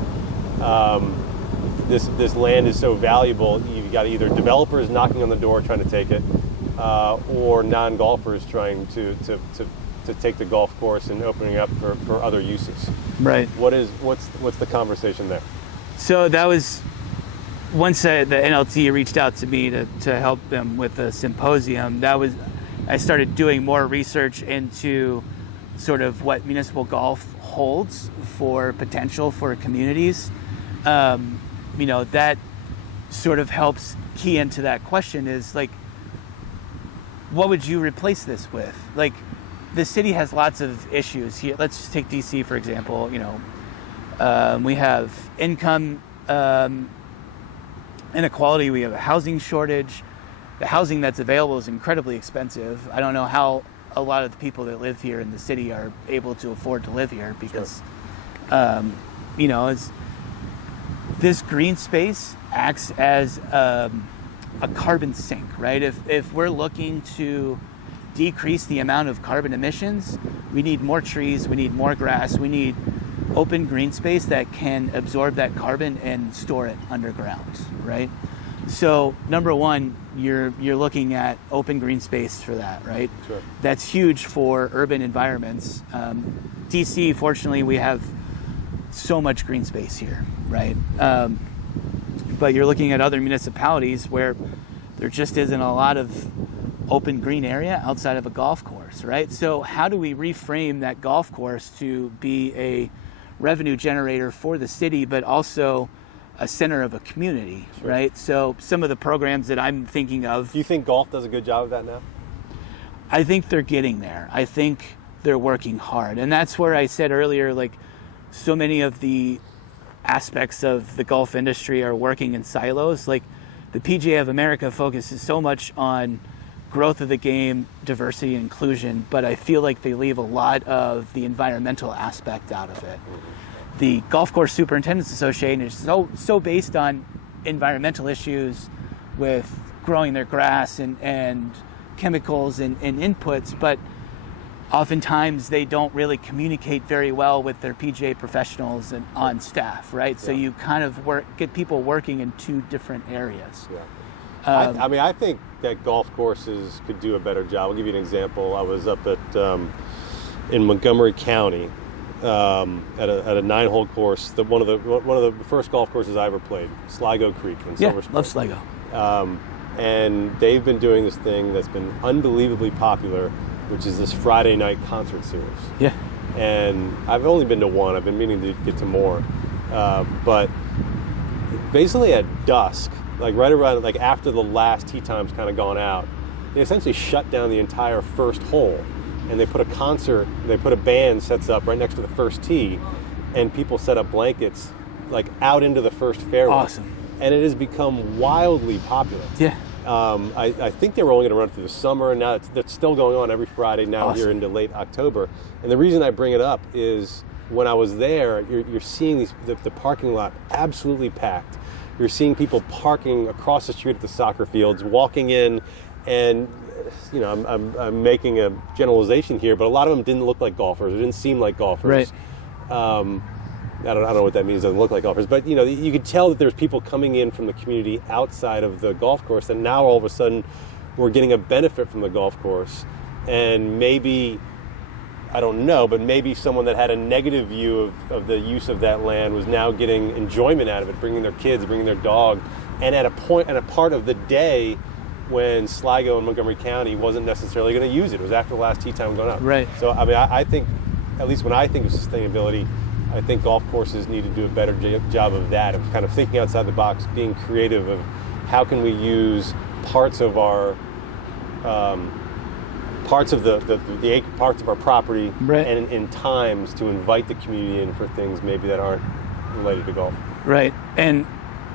This land is so valuable. You've got either developers knocking on the door trying to take it, or non-golfers trying to take the golf course and opening up for other uses. Right. What's the conversation there? So that was, once the NLT reached out to me to help them with the symposium, I started doing more research into sort of what municipal golf holds for potential for communities. That sort of helps key into that question, is like, what would you replace this with? Like, the city has lots of issues here. Let's just take DC, for example. We have income inequality. We have a housing shortage. The housing that's available is incredibly expensive. I don't know how a lot of the people that live here in the city are able to afford to live here, because, this green space acts as a carbon sink, right? If we're looking to decrease the amount of carbon emissions, we need more trees, we need more grass, we need open green space that can absorb that carbon and store it underground, right? So number one, you're looking at open green space for that, right? Sure. That's huge for urban environments. DC, fortunately, we have so much green space here, right? But you're looking at other municipalities where there just isn't a lot of open green area outside of a golf course, right? So how do we reframe that golf course to be a revenue generator for the city, but also a center of a community, right? So some of the programs that I'm thinking of. Do you think golf does a good job of that now? I think they're getting there. I think they're working hard. And that's where I said earlier, like, so many of the aspects of the golf industry are working in silos. Like, the PGA of America focuses so much on growth of the game, diversity and inclusion, but I feel like they leave a lot of the environmental aspect out of it. The Golf Course Superintendents Association is so based on environmental issues with growing their grass and chemicals and inputs, but oftentimes they don't really communicate very well with their PGA professionals and on staff, right? Yeah. So you kind of get people working in two different areas. Yeah. I think that golf courses could do a better job. I'll give you an example. I was up in Montgomery County at a 9-hole course. One of the first golf courses I ever played, Sligo Creek in Silver Spring. Love Sligo. And they've been doing this thing that's been unbelievably popular, which is this Friday night concert series. Yeah. And I've only been to one. I've been meaning to get to more. But basically at dusk, like right around, like after the last tee time's kind of gone out, they essentially shut down the entire first hole. And they put a band sets up right next to the first tee, and people set up blankets like out into the first fairway. Awesome. And it has become wildly popular. Yeah. I think they were only going to run through the summer, and now it's still going on every Friday now here into late October. And the reason I bring it up is when I was there, you're seeing the parking lot absolutely packed. You're seeing people parking across the street at the soccer fields, walking in, and I'm making a generalization here, but a lot of them didn't look like golfers. It didn't seem like golfers. Right. I don't know what that means. It doesn't look like golfers, but you could tell that there's people coming in from the community outside of the golf course, and now all of a sudden we're getting a benefit from the golf course. And maybe, I don't know, but maybe someone that had a negative view of the use of that land was now getting enjoyment out of it, bringing their kids, bringing their dog, and at a part of the day when Sligo and Montgomery County wasn't necessarily going to use it. It was after the last tee time going up. Right. So I think, at least when I think of sustainability, I think golf courses need to do a better job of that, of kind of thinking outside the box, being creative of how can we use parts of our parts of our property right. and in times to invite the community in for things maybe that aren't related to golf. Right. And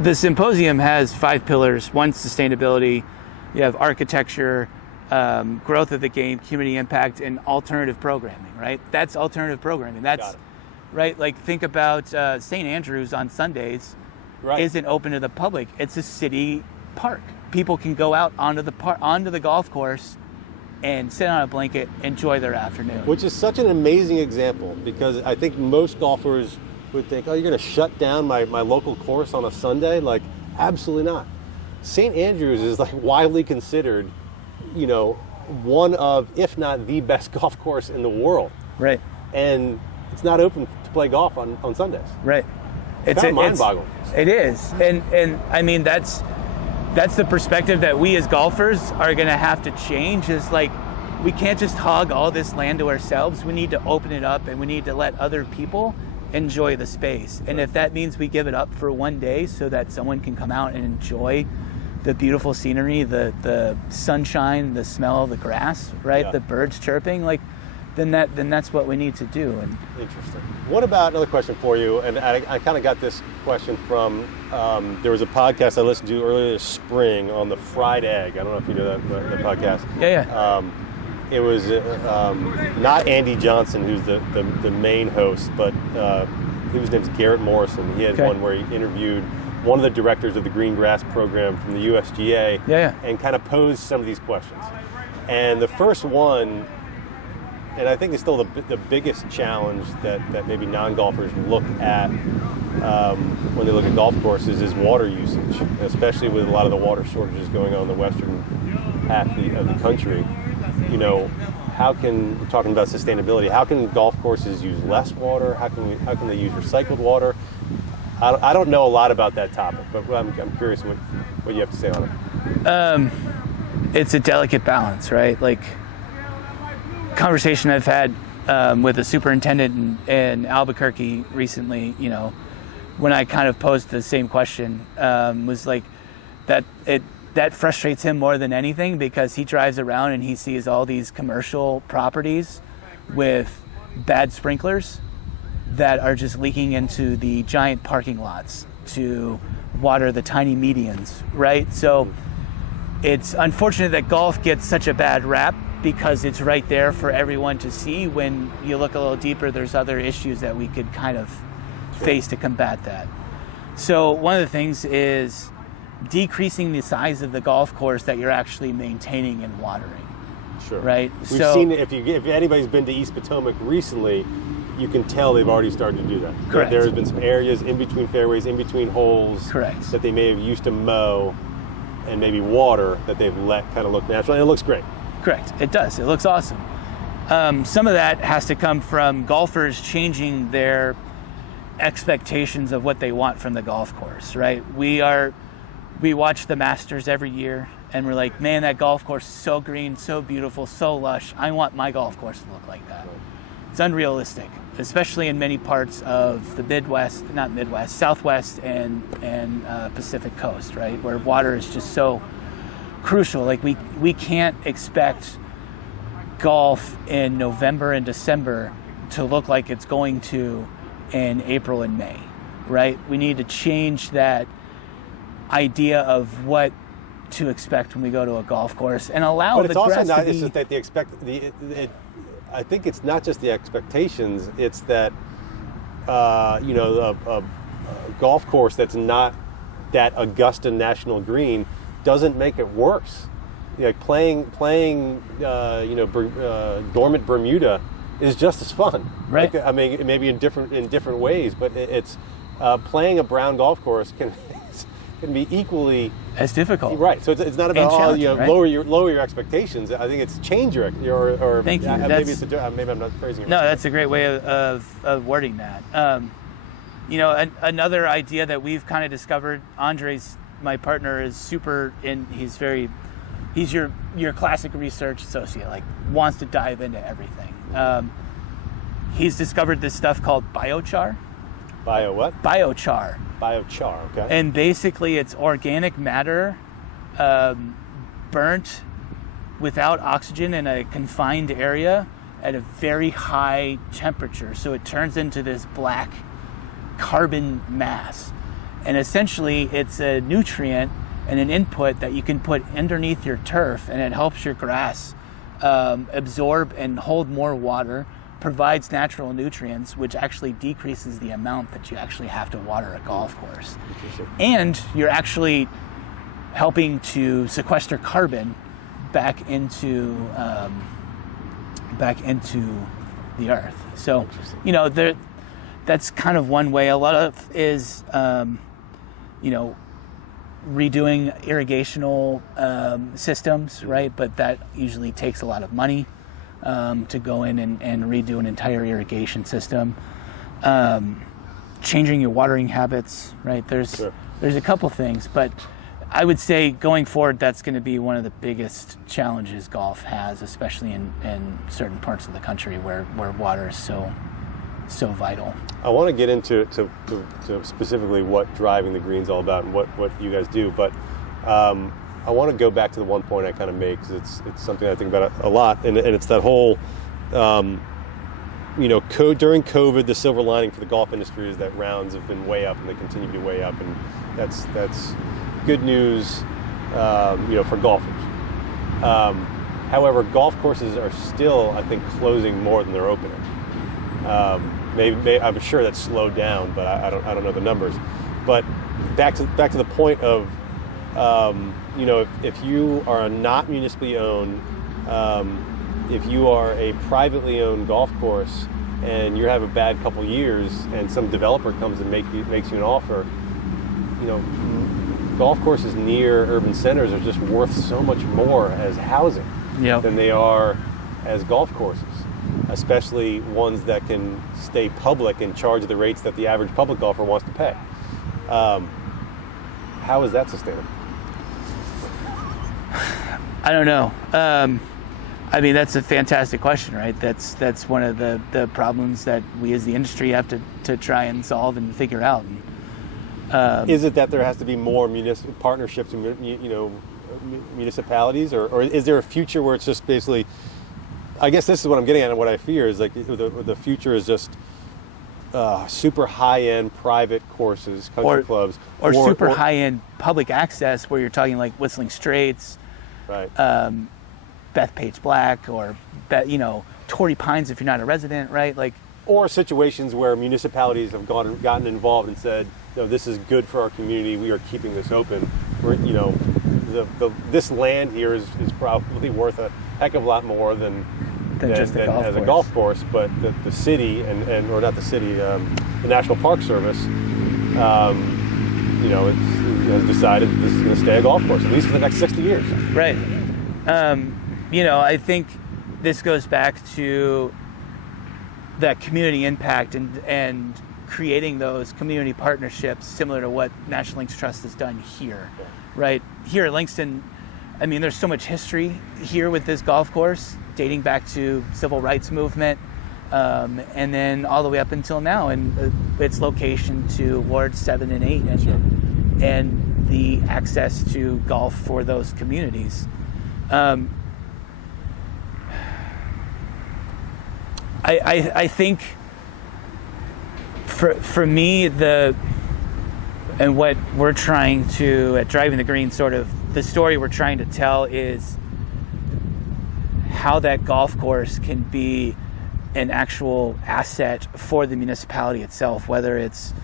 the symposium has 5 pillars. One, sustainability. You have architecture, growth of the game, community impact, and alternative programming, right? That's alternative programming. That's right. Like think about St. Andrews on Sundays isn't open to the public. It's a city park. People can go out onto the golf course and sit on a blanket, enjoy their afternoon. Which is such an amazing example, because I think most golfers would think, oh, you're going to shut down my local course on a Sunday? Like, absolutely not. St. Andrews is like widely considered, one of, if not the best golf course in the world. Right. And it's not open to play golf on Sundays. Right. It's kind of mind-boggling. It is. And I mean, that's the perspective that we as golfers are going to have to change, is like, we can't just hog all this land to ourselves. We need to open it up, and we need to let other people enjoy the space. And if that means we give it up for one day so that someone can come out and enjoy the beautiful scenery, the sunshine, the smell of the grass, right? Yeah. The birds chirping, like, then that's what we need to do. And interesting. What about, another question for you, and I kind of got this question from, there was a podcast I listened to earlier this spring on the Fried Egg. I don't know if you know that podcast. Yeah. It was not Andy Johnson, who's the main host, but his name's Garrett Morrison. He had one where he interviewed one of the directors of the Green Grass Program from the USGA and kind of posed some of these questions. And the first one, and I think it's still the biggest challenge that maybe non-golfers look at when they look at golf courses, is water usage, especially with a lot of the water shortages going on in the western half of the country. How can, we're talking about sustainability, how can golf courses use less water? How can they use recycled water? I don't know a lot about that topic, but I'm curious what you have to say on it. It's a delicate balance, right? Like, conversation I've had with a superintendent in Albuquerque recently, when I kind of posed the same question, was like that frustrates him more than anything, because he drives around and he sees all these commercial properties with bad sprinklers that are just leaking into the giant parking lots to water the tiny medians, right? So it's unfortunate that golf gets such a bad rap because it's right there for everyone to see. When you look a little deeper, there's other issues that we could kind of face to combat that. So one of the things is decreasing the size of the golf course that you're actually maintaining and watering. Sure. Right. We've seen it. If anybody's been to East Potomac recently, you can tell they've already started to do that. Correct. There's been some areas in between fairways, in between holes, Correct. that they may have used to mow and maybe water that they've let kind of look natural, and it looks great. Correct. It does. It looks awesome. Some of that has to come from golfers changing their expectations of what they want from the golf course, right? We watch the Masters every year, and we're like, man, that golf course is so green, so beautiful, so lush. I want my golf course to look like that. It's unrealistic, especially in many parts of the Southwest and Pacific Coast, right? Where water is just so crucial. Like we can't expect golf in November and December to look like it's going to in April and May, right? We need to change that idea of what to expect when we go to a golf course and allow But the it's also grass not. to It's be. just that I think it's not just the expectations. It's that a golf course that's not that Augusta National Green doesn't make it worse. Like playing dormant Bermuda is just as fun, Right. Like, I mean, maybe in different ways, but it's playing a brown golf course can be equally As difficult. right. So it's not about challenging, right? lower your expectations. I think it's change your or Thank you. Maybe I'm not phrasing it. No, that's a great way of wording that. Another idea that we've kind of discovered. Andre's my partner is super in. He's your classic research associate. Like wants to dive into everything. He's discovered this stuff called biochar. Bio what? Biochar. Biochar. Okay. And basically, it's organic matter burnt without oxygen in a confined area at a very high temperature. So it turns into this black carbon mass. And essentially, it's a nutrient and an input that you can put underneath your turf, and it helps your grass absorb and hold more water, provides natural nutrients, which actually decreases the amount that you actually have to water a golf course. And you're actually helping to sequester carbon back into the earth. So, that's kind of one way. A lot of is, redoing irrigational systems, right? But that usually takes a lot of money to go in and redo an entire irrigation system. Changing your watering habits, right? There's a couple things, but I would say going forward, that's going to be one of the biggest challenges golf has, especially in certain parts of the country where water is so vital. I want to get into to specifically what driving the green's all about and what you guys do, but I want to go back to the one point I kind of made, because it's something I think about a lot, and it's that whole, during COVID, the silver lining for the golf industry is that rounds have been way up, and they continue to be way up, and that's good news, for golfers. However, golf courses are still, I think, closing more than they're opening. Maybe I'm sure that's slowed down, but I don't know the numbers. But back to the point of, if you are not municipally owned, if you are a privately owned golf course and you have a bad couple years and some developer comes and makes you an offer, golf courses near urban centers are just worth so much more as housing than they are as golf courses, especially ones that can stay public and charge the rates that the average public golfer wants to pay. How is that sustainable? I don't know. That's a fantastic question, right? That's one of the problems that we as the industry have to try and solve and figure out. Is it that there has to be more partnerships and municipalities, or is there a future where it's just basically? I guess this is what I'm getting at, and what I fear is like the future is just super high-end private courses, country clubs, or super high-end public access, where you're talking like Whistling Straits, Right. Bethpage Black or Torrey Pines if you're not a resident, right? Like, or situations where municipalities have gotten involved and said, no, this is good for our community. We are keeping this open. We're, this land here is probably worth a heck of a lot more than just a golf as course. a golf course. But the city or not the city, the National Park Service, has decided this is going to stay a golf course at least for the next 60 years. Right. I think this goes back to that community impact and creating those community partnerships similar to what National Links Trust has done here, right? Here at Langston, I mean, there's so much history here with this golf course dating back to civil rights movement, and then all the way up until now, and its location to Wards 7 and 8 and the access to golf for those communities. I think for me, and what we're trying to, at Driving the Green, sort of the story we're trying to tell is how that golf course can be an actual asset for the municipality itself, whether it's,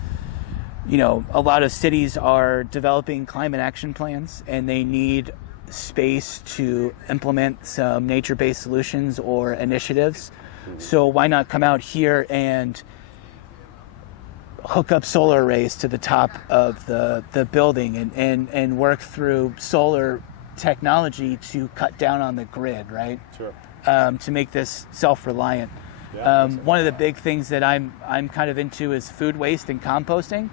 a lot of cities are developing climate action plans and they need space to implement some nature-based solutions or initiatives. So why not come out here and hook up solar arrays to the top of the building and work through solar technology to cut down on the grid, right? Sure. To make this self-reliant. Yeah, one of the big things that I'm kind of into is food waste and composting.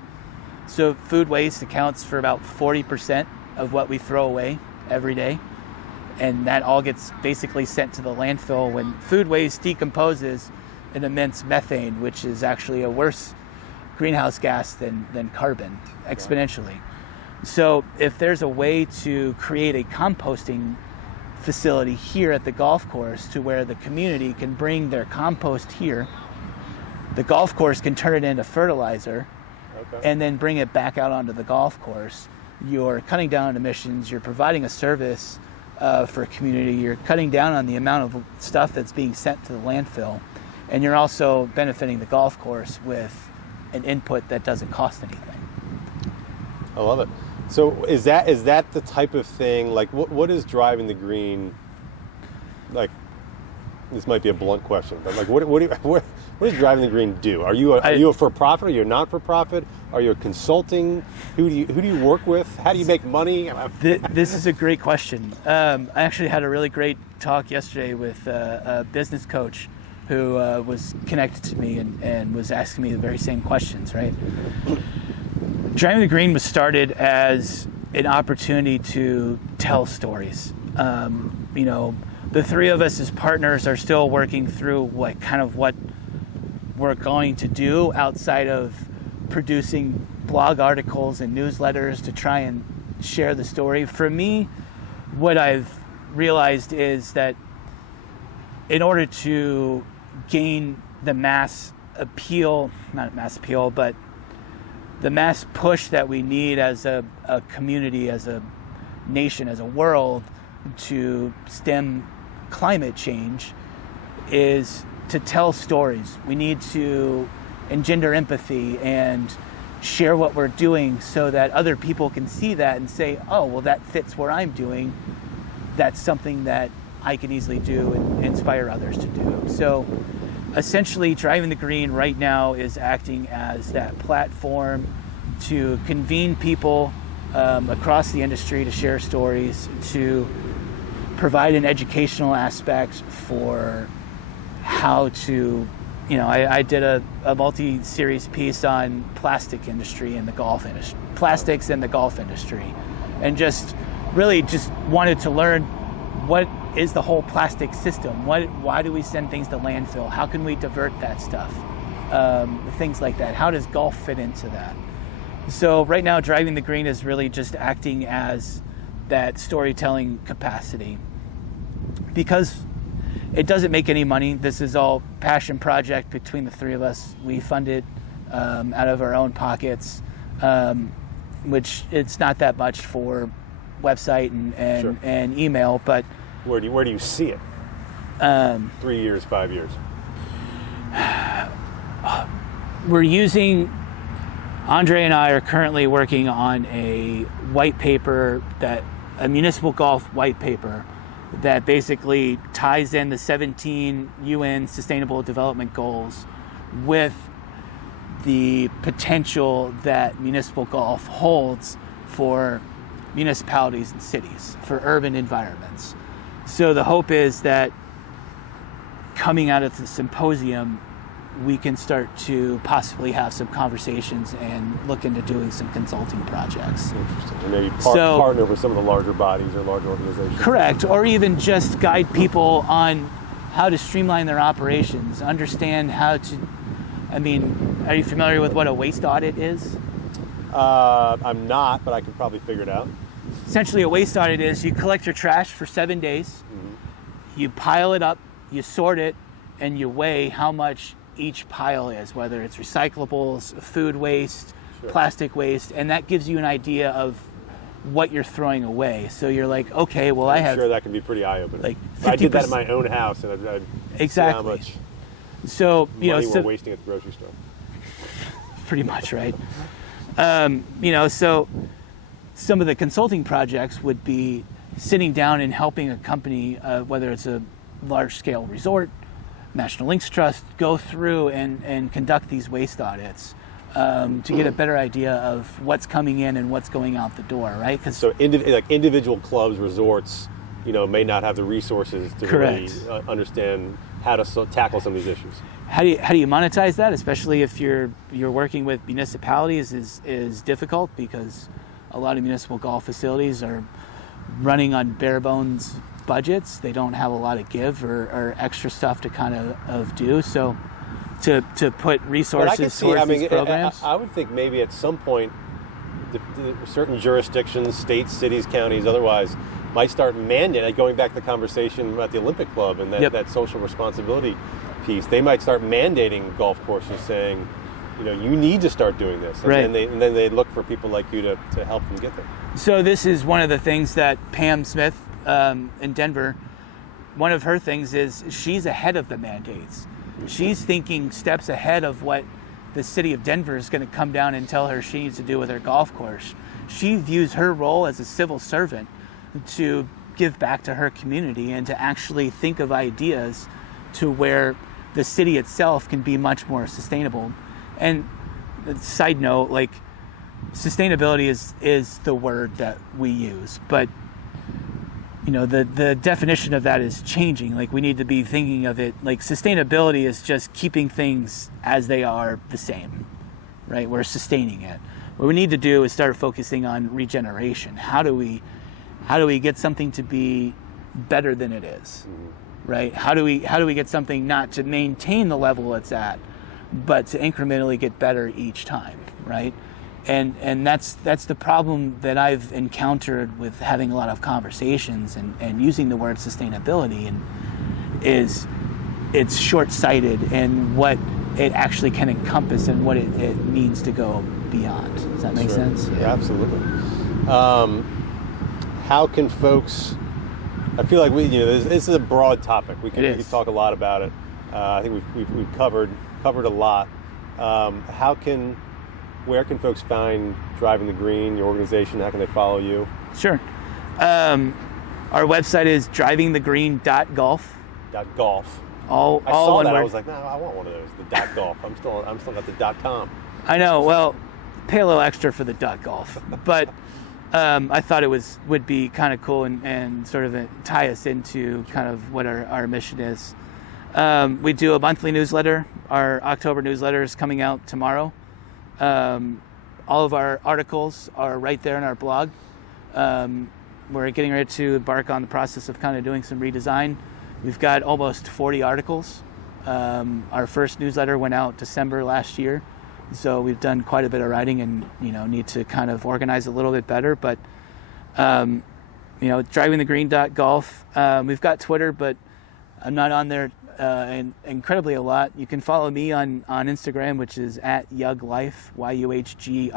So food waste accounts for about 40% of what we throw away every day. And that all gets basically sent to the landfill. When food waste decomposes, it emits methane, which is actually a worse greenhouse gas than carbon, exponentially. So if there's a way to create a composting facility here at the golf course to where the community can bring their compost here, the golf course can turn it into fertilizer, and then bring it back out onto the golf course, you're cutting down on emissions, you're providing a service for a community, you're cutting down on the amount of stuff that's being sent to the landfill, and you're also benefiting the golf course with an input that doesn't cost anything. I love it. So is that the type of thing, like what is Driving the Green, like, this might be a blunt question, but like what does Driving the Green do? Are you a for-profit? Are you a not-for-profit? Are you a consulting? Who do you work with? How do you make money? This is a great question. I actually had a really great talk yesterday with a business coach who was connected to me and was asking me the very same questions, right? Driving the Green was started as an opportunity to tell stories. The three of us as partners are still working through what we're going to do outside of producing blog articles and newsletters to try and share the story. For me, what I've realized is that in order to gain the mass appeal, not mass appeal, but the mass push that we need as a community, as a nation, as a world to stem climate change is to tell stories. We need to engender empathy and share what we're doing so that other people can see that and say, oh, well, that fits what I'm doing. That's something that I can easily do and inspire others to do. So essentially, Driving the Green right now is acting as that platform to convene people across the industry to share stories, to provide an educational aspect for how to, I did a multi-series piece on plastic industry and the golf industry, plastics and the golf industry, and just wanted to learn what is the whole plastic system. Why do we send things to landfill? How can we divert that stuff? Things like that. How does golf fit into that? So right now, Driving the Green is really just acting as that storytelling capacity. Because it doesn't make any money. This is all passion project between the three of us. We fund it out of our own pockets, which it's not that much for website and email. But Where do you see it? 3 years, 5 years? We're using, Andre and I are currently working on a white paper, a municipal golf white paper that basically ties in the 17 UN Sustainable Development Goals with the potential that municipal golf holds for municipalities and cities, for urban environments. So the hope is that coming out of the symposium, we can start to possibly have some conversations and look into doing some consulting projects. Interesting. And maybe partner with some of the larger bodies or larger organizations. Correct. Or even just guide people on how to streamline their operations, understand how to, are you familiar with what a waste audit is? I'm not, but I can probably figure it out. Essentially, a waste audit is you collect your trash for 7 days, you pile it up, you sort it, and you weigh how much each pile is, whether it's recyclables, food waste, plastic waste, and that gives you an idea of what you're throwing away. So you're like, okay, well, I'm sure that can be pretty eye-opening. Like I did that in my own house, and I'd exactly see how much so money we're wasting at the grocery store. Pretty much, right? So some of the consulting projects would be sitting down and helping a company, whether it's a large-scale resort, National Links Trust, go through and conduct these waste audits to get a better idea of what's coming in and what's going out the door, right? So individual clubs, resorts, may not have the resources to really understand how to tackle some of these issues. How do you monetize that, especially if you're working with municipalities, is difficult because a lot of municipal golf facilities are running on bare bones budgets. They don't have a lot of give or extra stuff to kind of do. So to put resources towards these programs. I would think maybe at some point the certain jurisdictions, states, cities, counties, otherwise, might start mandating, going back to the conversation about the Olympic Club and that social responsibility piece, they might start mandating golf courses saying, you need to start doing this. And then they look for people like you to help them get there. So this is one of the things that Pam Smith in Denver, one of her things is she's ahead of the mandates. She's thinking steps ahead of what the city of Denver is going to come down and tell her she needs to do with her golf course. She views her role as a civil servant to give back to her community and to actually think of ideas to where the city itself can be much more sustainable. And side note, sustainability is the word that we use, but the definition of that is changing. We need to be thinking of it sustainability is just keeping things as they are the same, right? We're sustaining it. What we need to do is start focusing on regeneration. How do we get something to be better than it is, right? How do we get something not to maintain the level it's at, but to incrementally get better each time, right? And that's the problem that I've encountered with having a lot of conversations and using the word sustainability, and is it's short-sighted in what it actually can encompass and what it means to go beyond. Does that make sense? Yeah, absolutely. How can folks? I feel like this is a broad topic. We can talk a lot about it. I think we've covered a lot. Where can folks find Driving the Green, your organization? How can they follow you? Sure. Our website is drivingthegreen.golf. .golf. All I saw one that. word. I was like, no, I want one of those. The .golf. I'm still at the .com. I know. Well, pay a little extra for the .golf, but I thought it would be kind of cool and sort of tie us into kind of what our mission is. We do a monthly newsletter. Our October newsletter is coming out tomorrow. All of our articles are right there in our blog. We're getting ready to embark on the process of kind of doing some redesign. We've got almost 40 articles. Our first newsletter went out December last year, so we've done quite a bit of writing and need to kind of organize a little bit better. But drivingthegreen.golf. We've got Twitter, but I'm not on there incredibly a lot. You can follow me on Instagram, which is @YughLife, YUHG_LIFE.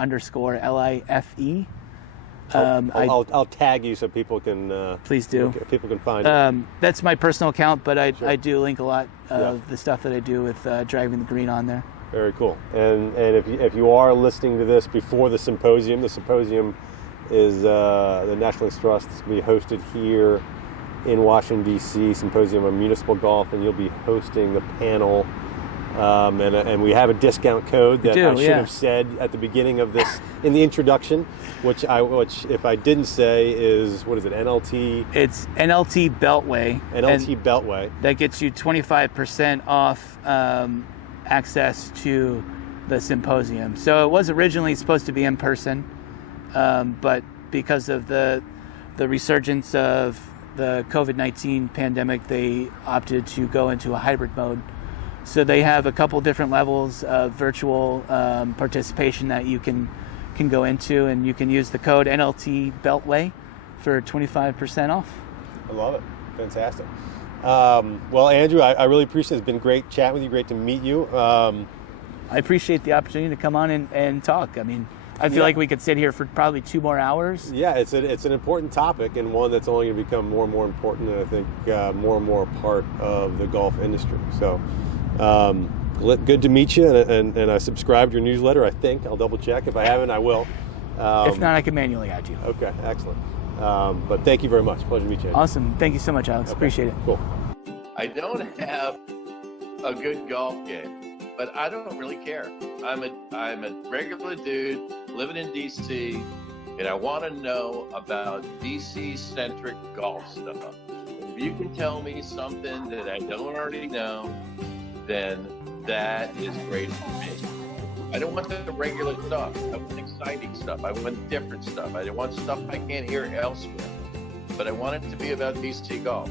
I'll tag you so people can. Please do. People can find it. That's my personal account, but I, Sure. I do link a lot of the stuff that I do with Driving the Green on there. Very cool. And if you are listening to this before the symposium is the National Trust is going to be hosted here in Washington, D.C., Symposium on Municipal Golf, and you'll be hosting the panel. And we have a discount code that I should have said at the beginning of this in the introduction, which if I didn't say is, what is it, NLT? It's NLT Beltway. NLT Beltway. That gets you 25% off access to the symposium. So it was originally supposed to be in person, but because of the resurgence of the COVID-19 pandemic, they opted to go into a hybrid mode. So they have a couple different levels of virtual participation that you can go into, and you can use the code NLT Beltway for 25% off. I love it. Fantastic. Well, Andrew, I really appreciate it. It's been great chatting with you. Great to meet you. I appreciate the opportunity to come on and talk. I mean, I feel like we could sit here for probably 2 more hours. Yeah, it's an important topic, and one that's only going to become more and more important, and I think more and more a part of the golf industry. So good to meet you, and I subscribed to your newsletter, I think. I'll double check. If I haven't, I will. If not, I can manually add you. Okay, excellent. But thank you very much. Pleasure to meet you. Awesome. Thank you so much, Alex. Okay, Appreciate it. Cool. I don't have a good golf game, but I don't really care. I'm a regular dude living in DC, and I want to know about DC-centric golf stuff. If you can tell me something that I don't already know, then that is great for me. I don't want the regular stuff. I want exciting stuff. I want different stuff. I want stuff I can't hear elsewhere. But I want it to be about DC golf.